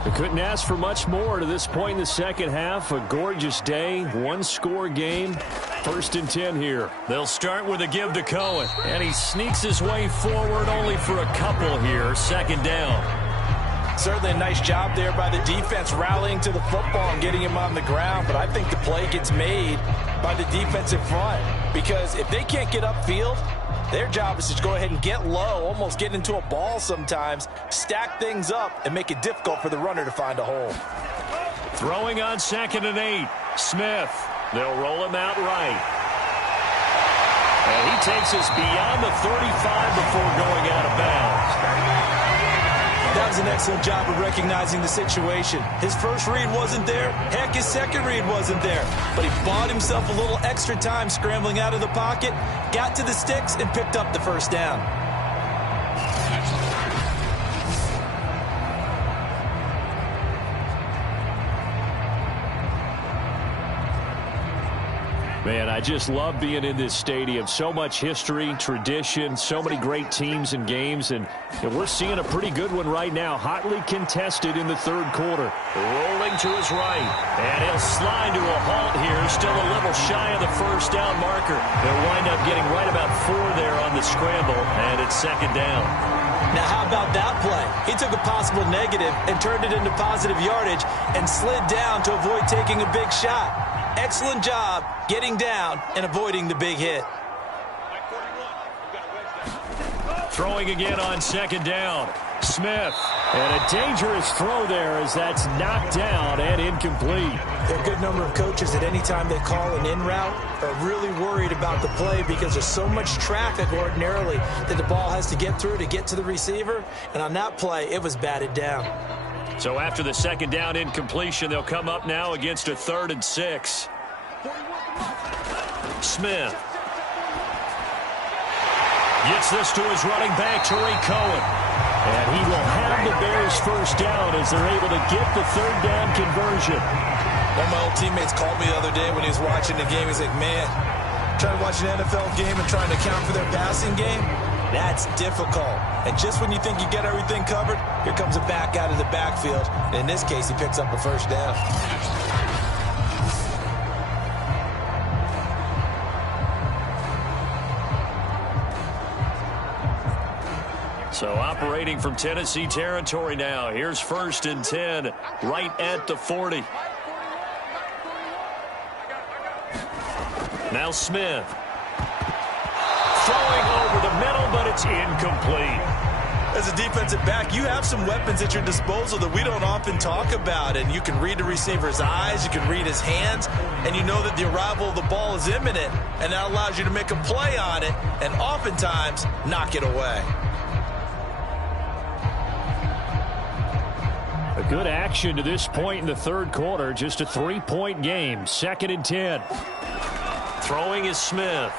They couldn't ask for much more to this point in the second half. A gorgeous day, 1-score game. 1st and 10 here. They'll start with a give to Cohen. And he sneaks his way forward only for a couple here. 2nd down. Certainly a nice job there by the defense rallying to the football and getting him on the ground. But I think the play gets made by the defensive front. Because if they can't get upfield, their job is to go ahead and get low, almost get into a ball sometimes, stack things up, and make it difficult for the runner to find a hole. Throwing on 2nd and 8. Smith. They'll roll him out right. And he takes us beyond the 35 before going out of bounds. That was an excellent job of recognizing the situation. His first read wasn't there. Heck, his second read wasn't there. But he bought himself a little extra time scrambling out of the pocket, got to the sticks, and picked up the 1st down. Man, I just love being in this stadium. So much history, tradition, so many great teams and games, and we're seeing a pretty good one right now. Hotly contested in the 3rd quarter. Rolling to his right, and he'll slide to a halt here. Still a little shy of the 1st down marker. They'll wind up getting right about 4 there on the scramble, and it's 2nd down. Now, how about that play? He took a possible negative and turned it into positive yardage and slid down to avoid taking a big shot. Excellent job getting down and avoiding the big hit. Throwing again on 2nd down. Smith. And a dangerous throw there as that's knocked down and incomplete. There are a good number of coaches that any time they call an in route are really worried about the play because there's so much traffic ordinarily that the ball has to get through to get to the receiver. And on that play, it was batted down. So after the 2nd down incompletion, they'll come up now against a 3rd and 6. Smith gets this to his running back, Tariq Cohen. And he will have the Bears 1st down as they're able to get the 3rd down conversion. One of my old teammates called me the other day when he was watching the game. He's like, man, trying to watch an NFL game and trying to account for their passing game, that's difficult. And just when you think you get everything covered, here comes a back out of the backfield. And in this case, he picks up a 1st down. So operating from Tennessee territory now. Here's 1st and 10 right at the 40. Now Smith. Throwing over the middle, but it's incomplete. As a defensive back, you have some weapons at your disposal that we don't often talk about. And you can read the receiver's eyes, you can read his hands, and you know that the arrival of the ball is imminent. And that allows you to make a play on it and oftentimes knock it away. Good action to this point in the third quarter. Just a 3-point game. 2nd and 10. Throwing is Smith.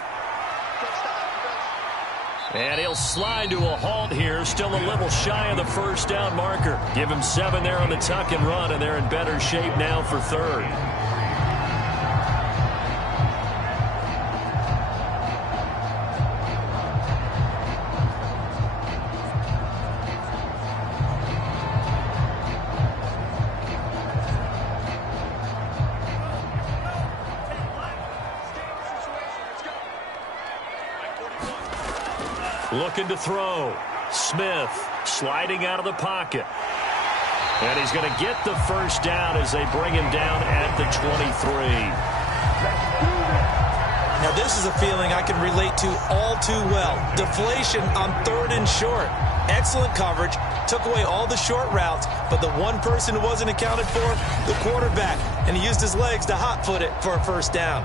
And he'll slide to a halt here. Still a little shy of the first down marker. Give him 7 there on the tuck and run, and they're in better shape now for third. Looking to throw. Smith sliding out of the pocket. And he's going to get the first down as they bring him down at the 23. Now, this is a feeling I can relate to all too well. Deflation on 3rd and short. Excellent coverage. Took away all the short routes, but the one person who wasn't accounted for, the quarterback. And he used his legs to hot-foot it for a first down.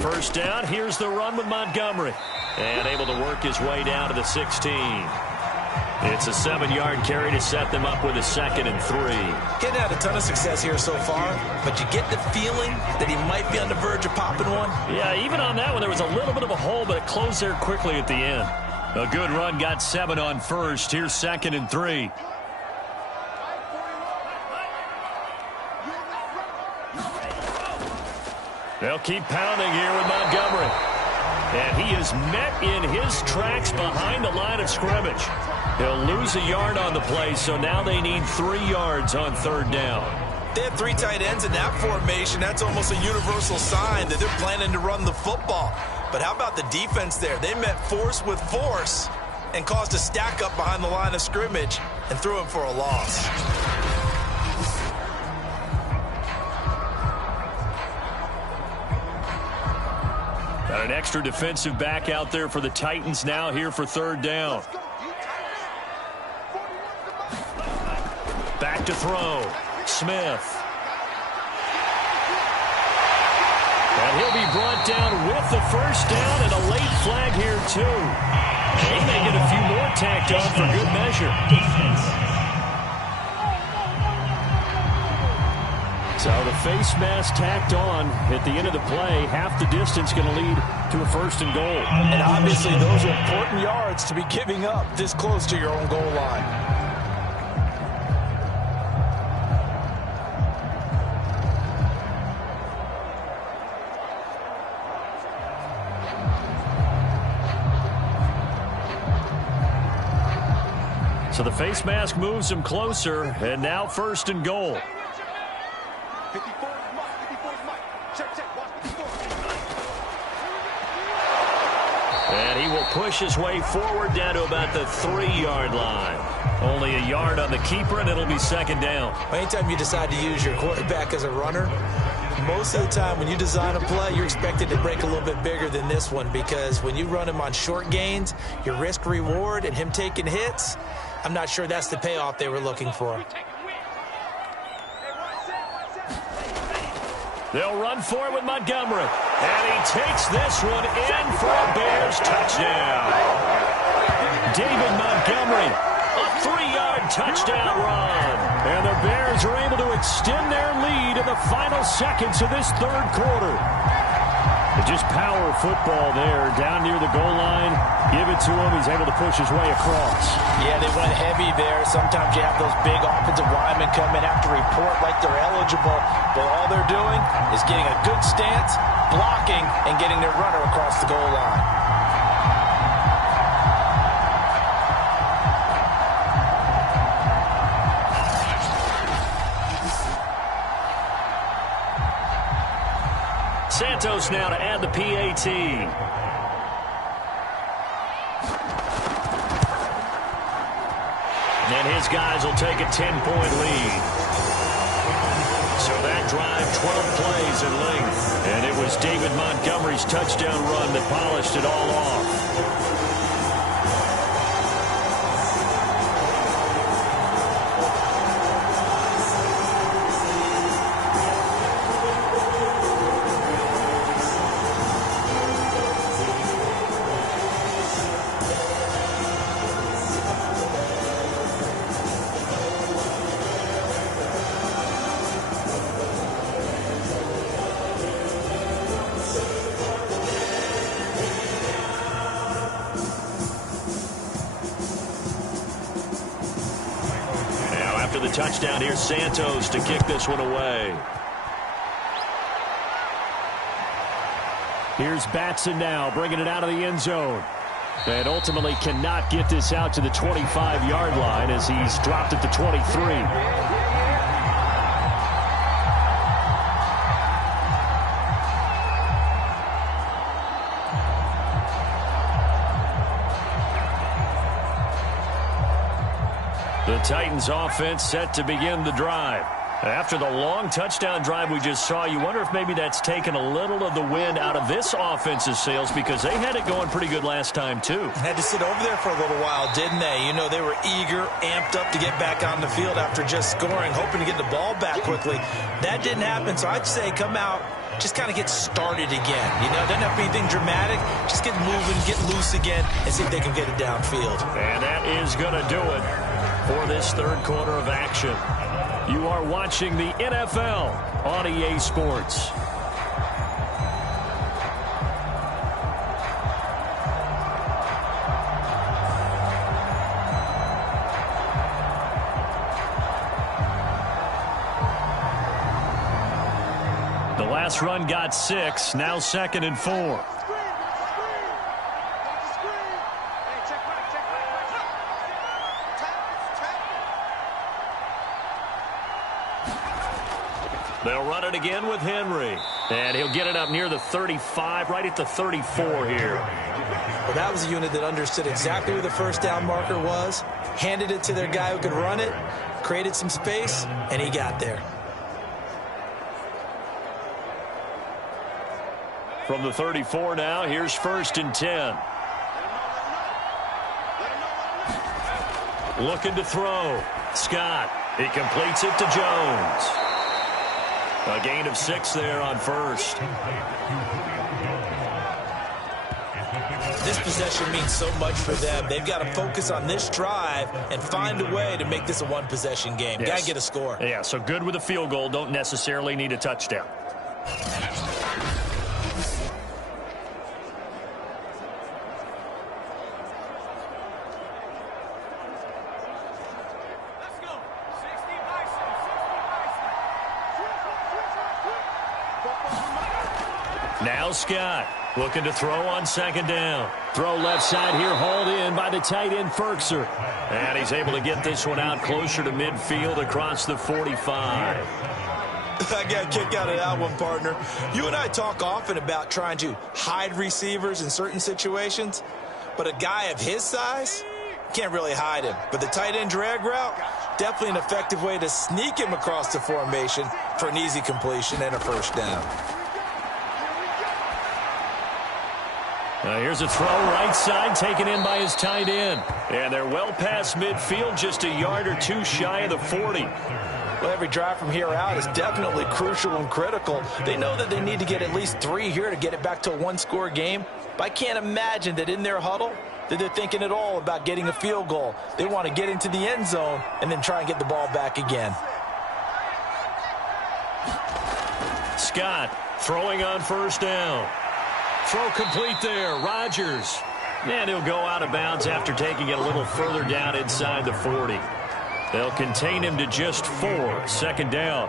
First down, here's the run with Montgomery. And able to work his way down to the 16. It's a 7-yard carry to set them up with a 2nd and 3. Getting had a ton of success here so far, but you get the feeling that he might be on the verge of popping one. Yeah, even on that one, there was a little bit of a hole, but it closed there quickly at the end. A good run, got 7 on first. Here's 2nd and 3. They'll keep pounding here with Montgomery. And he is met in his tracks behind the line of scrimmage. He'll lose a yard on the play, so now they need 3 yards on 3rd down. They had 3 tight ends in that formation. That's almost a universal sign that they're planning to run the football. But how about the defense there? They met force with force and caused a stack up behind the line of scrimmage and threw him for a loss. Got an extra defensive back out there for the Titans now here for 3rd down. Back to throw. Smith. And he'll be brought down with the first down and a late flag here too. He may get a few more tacked on for good measure. So the face mask tacked on at the end of the play. Half the distance going to lead to a 1st and goal. And obviously those are important yards to be giving up this close to your own goal line. So the face mask moves him closer, and now 1st and goal. And he will push his way forward down to about the 3-yard line. Only a yard on the keeper, and it'll be 2nd down. Anytime you decide to use your quarterback as a runner, most of the time when you design a play, you're expected to break a little bit bigger than this one, because when you run him on short gains, your risk-reward and him taking hits, I'm not sure that's the payoff they were looking for. They'll run for it with Montgomery. And he takes this one in for a Bears touchdown. David Montgomery, a 3-yard touchdown run. And the Bears are able to extend their lead in the final seconds of this 3rd quarter. Just power football there, down near the goal line. Give it to him. He's able to push his way across. Yeah, they went heavy there. Sometimes you have those big offensive linemen come in, have to report like they're eligible. But all they're doing is getting a good stance, blocking, and getting their runner across the goal line. Santos now to add the PAT. And his guys will take a 10-point lead. drive, 12 plays in length. And it was David Montgomery's touchdown run that polished it all off. The touchdown, here's Santos to kick this one away. Here's Batson now bringing it out of the end zone, and ultimately cannot get this out to the 25-yard line as he's dropped at the 23. The Titans offense set to begin the drive. After the long touchdown drive we just saw, you wonder if maybe that's taken a little of the wind out of this offense's sails, because they had it going pretty good last time too. Had to sit over there for a little while, didn't they? You know, they were eager, amped up to get back on the field after just scoring, hoping to get the ball back quickly. That didn't happen, so I'd say come out, just kind of get started again. You know, doesn't have to be anything dramatic. Just get moving, get loose again, and see if they can get it downfield. And that is going to do it for this third quarter of action. You are watching the NFL on EA Sports. The last run got 6, now 2nd and 4. They'll run it again with Henry. And he'll get it up near the 35, right at the 34 here. Well, that was a unit that understood exactly where the first down marker was, handed it to their guy who could run it, created some space, and he got there. From the 34 now, here's 1st and 10. Looking to throw. Scott. He completes it to Jones. A gain of 6 there on 1st. This possession means so much for them. They've got to focus on this drive and find a way to make this a one-possession game. Yes. Got to get a score. Yeah, so good with a field goal. Don't necessarily need a touchdown. Now Scott looking to throw on 2nd down. Throw left side here, hauled in by the tight end Ferkser. And he's able to get this one out closer to midfield across the 45. I got a kick out of that one, partner. You and I talk often about trying to hide receivers in certain situations, but a guy of his size can't really hide him. But the tight end drag route, definitely an effective way to sneak him across the formation for an easy completion and a 1st down. Here's a throw right side taken in by his tight end. And they're well past midfield, just a yard or 2 shy of the 40. Well, every drive from here out is definitely crucial and critical. They know that they need to get at least 3 here to get it back to a one-score game. But I can't imagine that in their huddle that they're thinking at all about getting a field goal. They want to get into the end zone and then try and get the ball back again. Scott throwing on 1st down. Throw complete there. Rodgers. And he'll go out of bounds after taking it a little further down inside the 40. They'll contain him to just 4. 2nd down.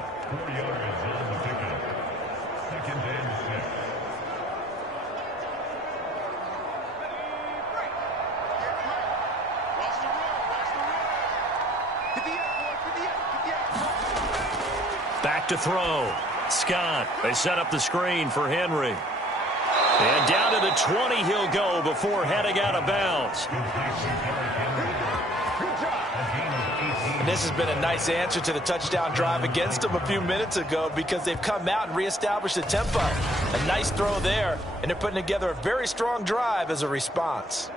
Back to throw. Scott. They set up the screen for Henry. And down to the 20 he'll go before heading out of bounds. And this has been a nice answer to the touchdown drive against them a few minutes ago because they've come out and reestablished the tempo. A nice throw there, and they're putting together a very strong drive as a response.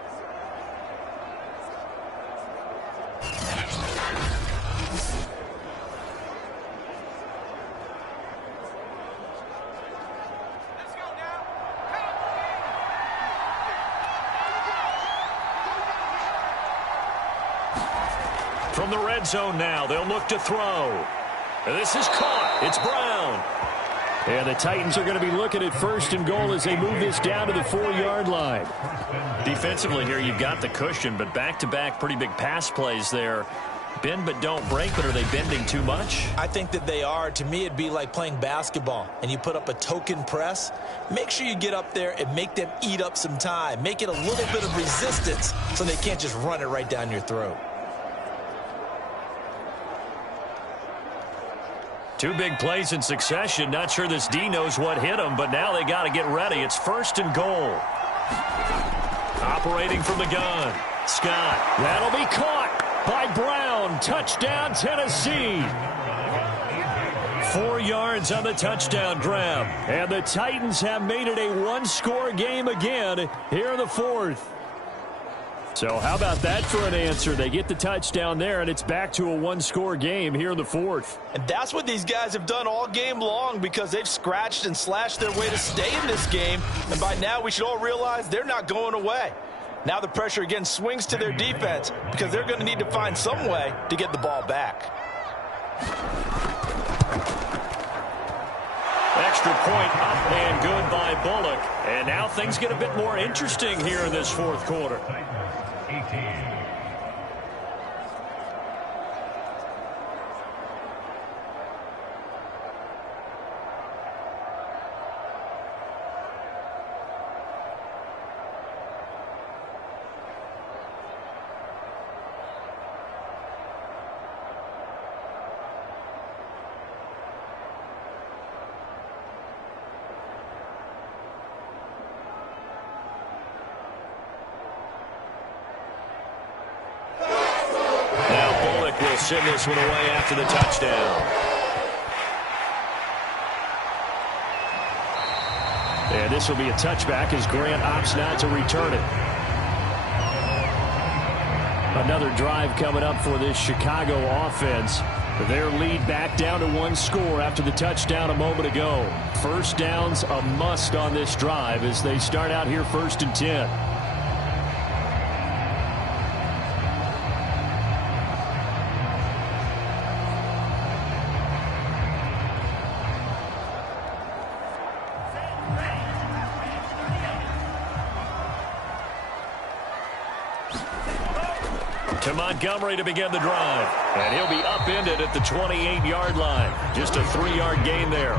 From the red zone now, they'll look to throw. And this is caught. It's Brown. And the Titans are going to be looking at 1st and goal as they move this down to the 4-yard line. Defensively here, you've got the cushion, but back-to-back pretty big pass plays there. Bend but don't break, but are they bending too much? I think that they are. To me, it'd be like playing basketball, and you put up a token press. Make sure you get up there and make them eat up some time. Make it a little bit of resistance so they can't just run it right down your throat. 2 big plays in succession. Not sure this D knows what hit him, but now they got to get ready. It's 1st and goal. Operating from the gun. Scott. That'll be caught by Brown. Touchdown, Tennessee. 4 yards on the touchdown grab. And the Titans have made it a 1-score game again here in the 4th. So how about that for an answer? They get the touchdown there, and it's back to a 1-score game here in the 4th. And that's what these guys have done all game long because they've scratched and slashed their way to stay in this game. And by now, we should all realize they're not going away. Now the pressure again swings to their defense because they're going to need to find some way to get the ball back. Extra point up and good by Bullock. And now things get a bit more interesting here in this 4th quarter. 18. Send this one away after the touchdown. And this will be a touchback as Grant opts not to return it. Another drive coming up for this Chicago offense. Their lead back down to 1 score after the touchdown a moment ago. 1st down's a must on this drive as they start out here 1st and 10. To Montgomery to begin the drive. And he'll be upended at the 28-yard line. Just a 3-yard gain there.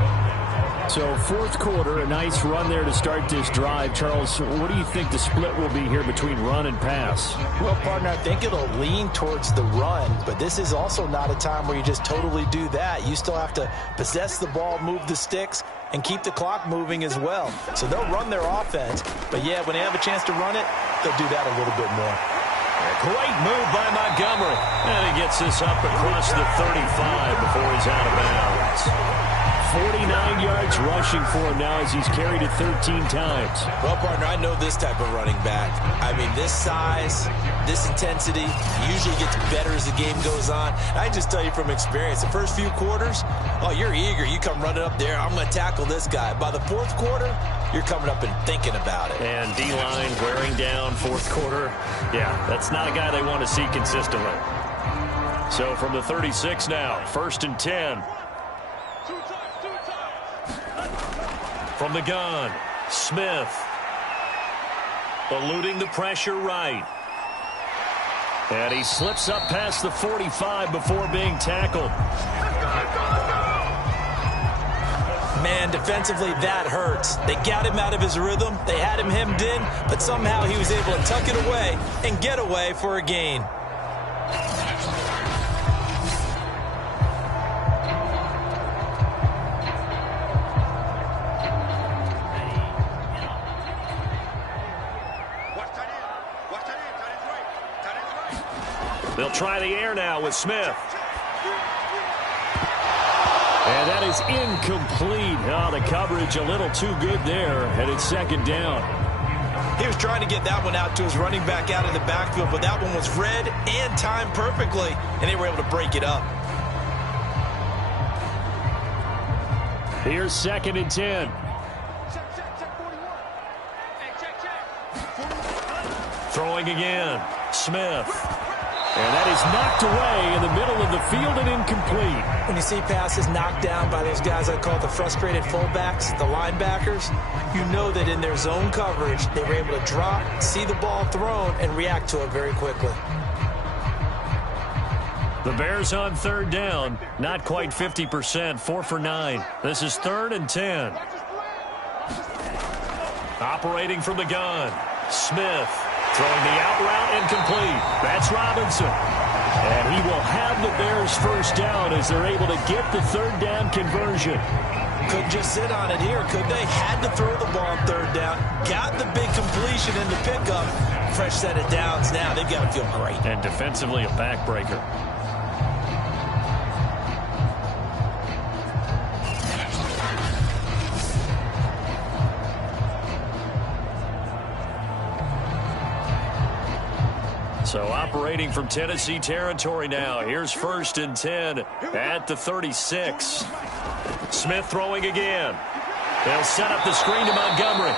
So 4th quarter, a nice run there to start this drive. Charles, what do you think the split will be here between run and pass? Well, partner, I think it'll lean towards the run, but this is also not a time where you just totally do that. You still have to possess the ball, move the sticks, and keep the clock moving as well. So they'll run their offense, but yeah, when they have a chance to run it, they'll do that a little bit more. Great move by Montgomery. And he gets this up across the 35 before he's out of bounds. 49 yards rushing for him now as he's carried it 13 times. Well, partner, I know this type of running back. I mean, this size, this intensity usually gets better as the game goes on. I just tell you from experience, the first few quarters, oh, you're eager. You come running up there, I'm going to tackle this guy. By the 4th quarter, you're coming up and thinking about it. And D-line wearing down 4th quarter. Yeah, that's not a guy they want to see consistently. So from the 36 now, 1st and 10. From the gun, Smith. Eluding the pressure right. And he slips up past the 45 before being tackled. Man, defensively, that hurts. They got him out of his rhythm. They had him hemmed in, but somehow he was able to tuck it away and get away for a gain. They'll try the air now with Smith. is incomplete. Oh, the coverage a little too good there, and it's second down. He was trying to get that one out to his running back out of the backfield, but that one was read and timed perfectly, and they were able to break it up. Here's second and 10. Throwing again. Smith. And that is knocked away in the middle of the field and incomplete. When you see passes knocked down by those guys I call the frustrated fullbacks, the linebackers, you know that in their zone coverage, they were able to drop, see the ball thrown, and react to it very quickly. The Bears on third down. Not quite 50%, 4 for 9. This is 3rd and 10. Operating from the gun. Smith. Throwing the out route incomplete. That's Robinson. And he will have the Bears first down as they're able to get the third down conversion. Couldn't just sit on it here, could they? Had to throw the ball on third down. Got the big completion in the pickup. Fresh set of downs now. They've got to feel great. And defensively a backbreaker. So operating from Tennessee territory now. Here's 1st and 10 at the 36. Smith throwing again. They'll set up the screen to Montgomery.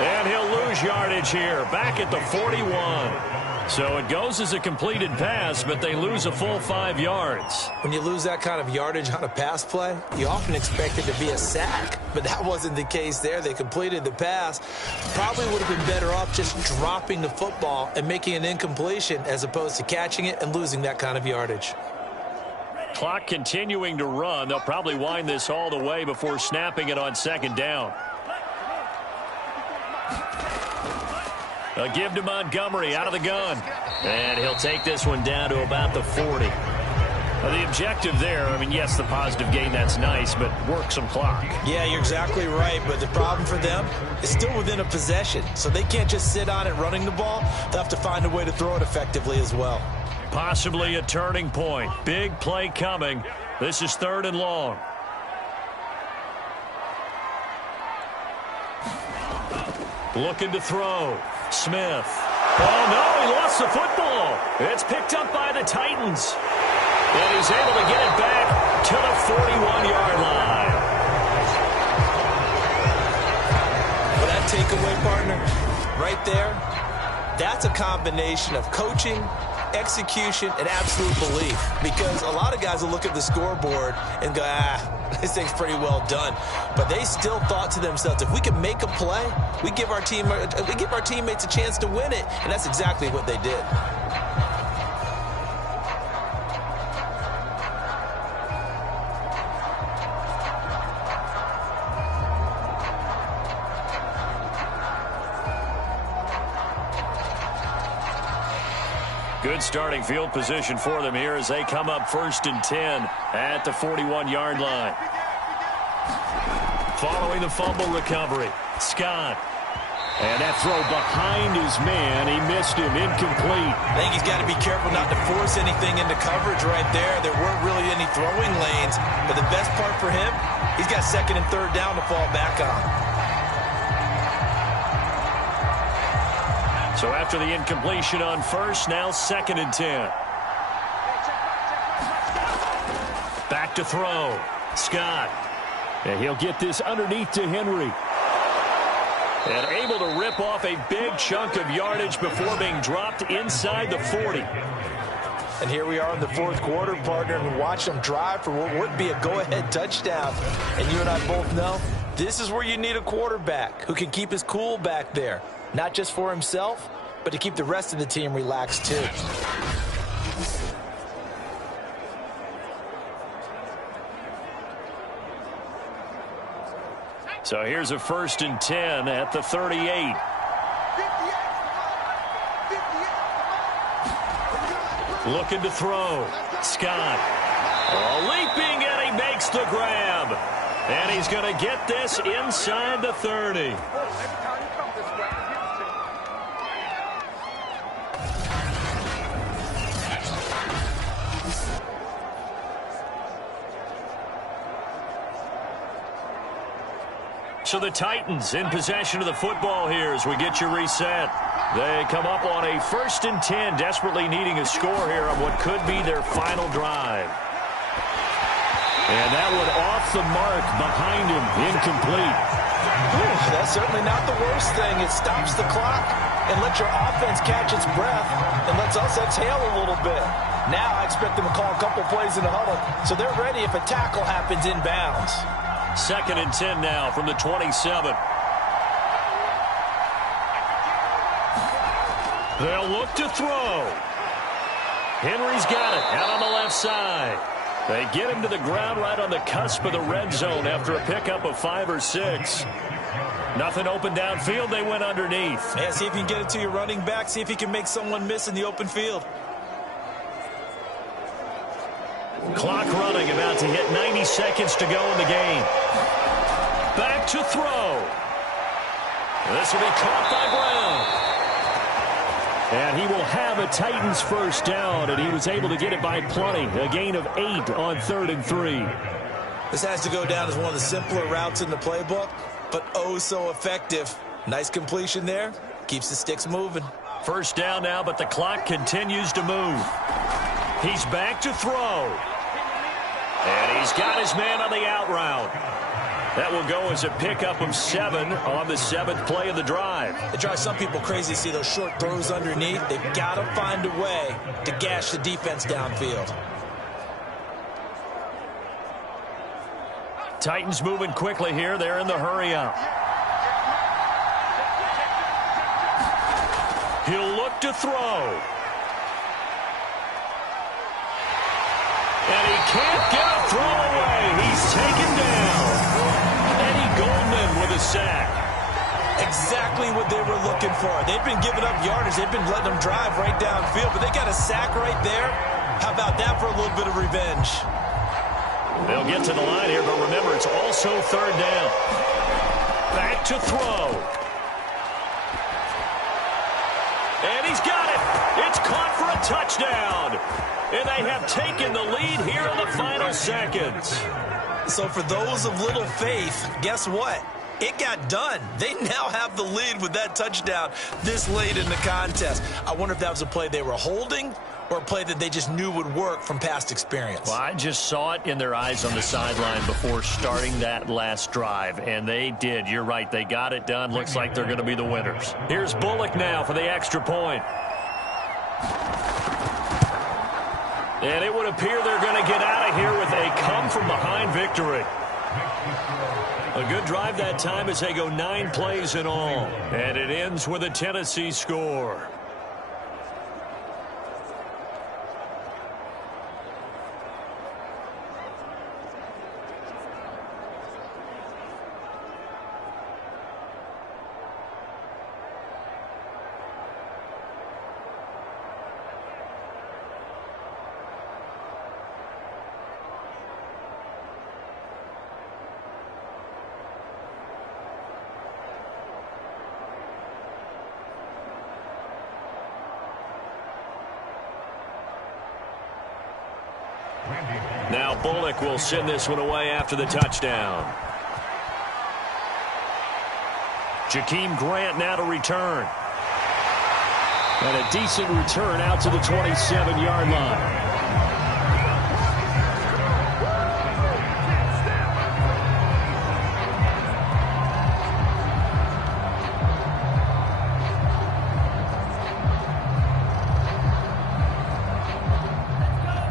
And he'll lose yardage here. Back at the 41. So it goes as a completed pass, but they lose a full 5 yards. When you lose that kind of yardage on a pass play, you often expect it to be a sack. But that wasn't the case there. They completed the pass. Probably would have been better off just dropping the football and making an incompletion as opposed to catching it and losing that kind of yardage. Clock continuing to run. They'll probably wind this all the way before snapping it on second down. A give to Montgomery out of the gun. And he'll take this one down to about the 40. The objective there, I mean, yes, the positive gain, that's nice, but work some clock. Yeah, you're exactly right, but the problem for them is still within a possession, so they can't just sit on it running the ball. They'll have to find a way to throw it effectively as well. Possibly a turning point. Big play coming. This is 3rd and long. Looking to throw. Smith. Oh, no, he lost the football. It's picked up by the Titans. And he's able to get it back to the 41-yard line. Well, that takeaway, partner, right there, that's a combination of coaching, execution, and absolute belief. Because a lot of guys will look at the scoreboard and go, this thing's pretty well done. But they still thought to themselves, if we can make a play, we give our teammates a chance to win it. And that's exactly what they did. Good starting field position for them here as they come up 1st and 10 at the 41-yard line. Following the fumble recovery, Scott. And that throw behind his man, he missed him, incomplete. I think he's got to be careful not to force anything into coverage right there. There weren't really any throwing lanes, but the best part for him, he's got 2nd and 3rd down to fall back on. So after the incompletion on 1st, now 2nd and 10. Back to throw. Scott. And he'll get this underneath to Henry. And able to rip off a big chunk of yardage before being dropped inside the 40. And here we are in the 4th quarter, partner, and watch them drive for what would be a go-ahead touchdown. And you and I both know this is where you need a quarterback who can keep his cool back there. Not just for himself, but to keep the rest of the team relaxed too. So here's a 1st and 10 at the 38. Looking to throw. Scott. Leaping, and he makes the grab. And he's going to get this inside the 30. So the Titans in possession of the football here as we get you reset. They come up on a 1st and 10, desperately needing a score here on what could be their final drive. And that one off the mark behind him, incomplete. That's certainly not the worst thing. It stops the clock and lets your offense catch its breath and lets us exhale a little bit. Now I expect them to call a couple plays in the huddle, so they're ready if a tackle happens inbounds. 2nd and 10 now from the 27. They'll look to throw. Henry's got it out on the left side. They get him to the ground right on the cusp of the red zone after a pickup of 5 or 6. Nothing open downfield. They went underneath. Yeah, see if you can get it to your running back. See if you can make someone miss in the open field. Clock running, about to hit 90 seconds to go in the game. Back to throw. This will be caught by Brown. And he will have a Titans first down, and he was able to get it by plenty. A gain of 8 on 3rd and 3. This has to go down as one of the simpler routes in the playbook, but oh so effective. Nice completion there. Keeps the sticks moving. First down now, but the clock continues to move. He's back to throw. And he's got his man on the out route. That will go as a pickup of 7 on the 7th play of the drive. It drives some people crazy to see those short throws underneath. They've got to find a way to gash the defense downfield. Titans moving quickly here. They're in the hurry up. He'll look to throw. And he can't get a throw away. He's taken down. With a sack. Exactly what they were looking for. They've been giving up yardage. They've been letting them drive right downfield, but they got a sack right there. How about that for a little bit of revenge? They'll get to the line here, but remember, it's also 3rd down. Back to throw. And he's got it. It's caught for a touchdown. And they have taken the lead here in the final seconds. So for those of little faith, guess what? It got done. They now have the lead with that touchdown this late in the contest. I wonder if that was a play they were holding or a play that they just knew would work from past experience. Well, I just saw it in their eyes on the sideline before starting that last drive, and they did. You're right. They got it done. Looks like they're going to be the winners. Here's Bullock now for the extra point. And it would appear they're going to get out of here with a come-from-behind victory. A good drive that time as they go 9 plays in all. And it ends with a Tennessee score. Now Bullock will send this one away after the touchdown. Jakeem Grant now to return. And a decent return out to the 27-yard line.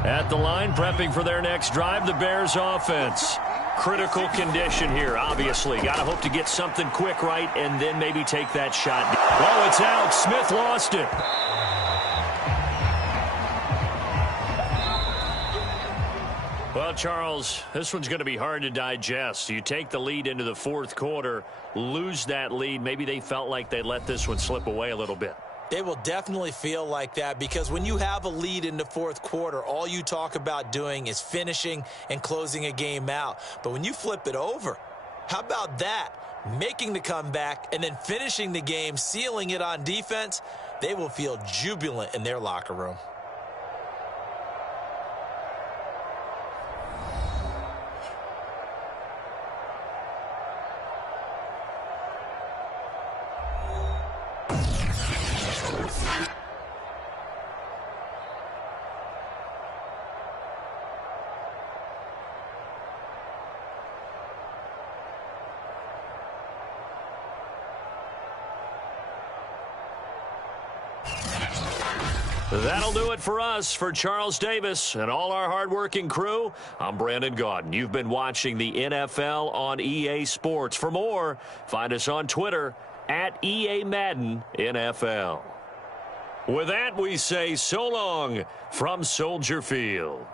At the line, prepping for their next drive, the Bears offense. Critical condition here, obviously. Got to hope to get something quick right and then maybe take that shot. Well, it's out. Smith lost it. Well, Charles, this one's going to be hard to digest. You take the lead into the 4th quarter, lose that lead. Maybe they felt like they let this one slip away a little bit. They will definitely feel like that because when you have a lead in the 4th quarter, all you talk about doing is finishing and closing a game out. But when you flip it over, how about that? Making the comeback and then finishing the game, sealing it on defense, they will feel jubilant in their locker room. That'll do it for us. For Charles Davis and all our hardworking crew, I'm Brandon Gaudin. You've been watching the NFL on EA Sports. For more, find us on Twitter at EA Madden NFL. With that, we say so long from Soldier Field.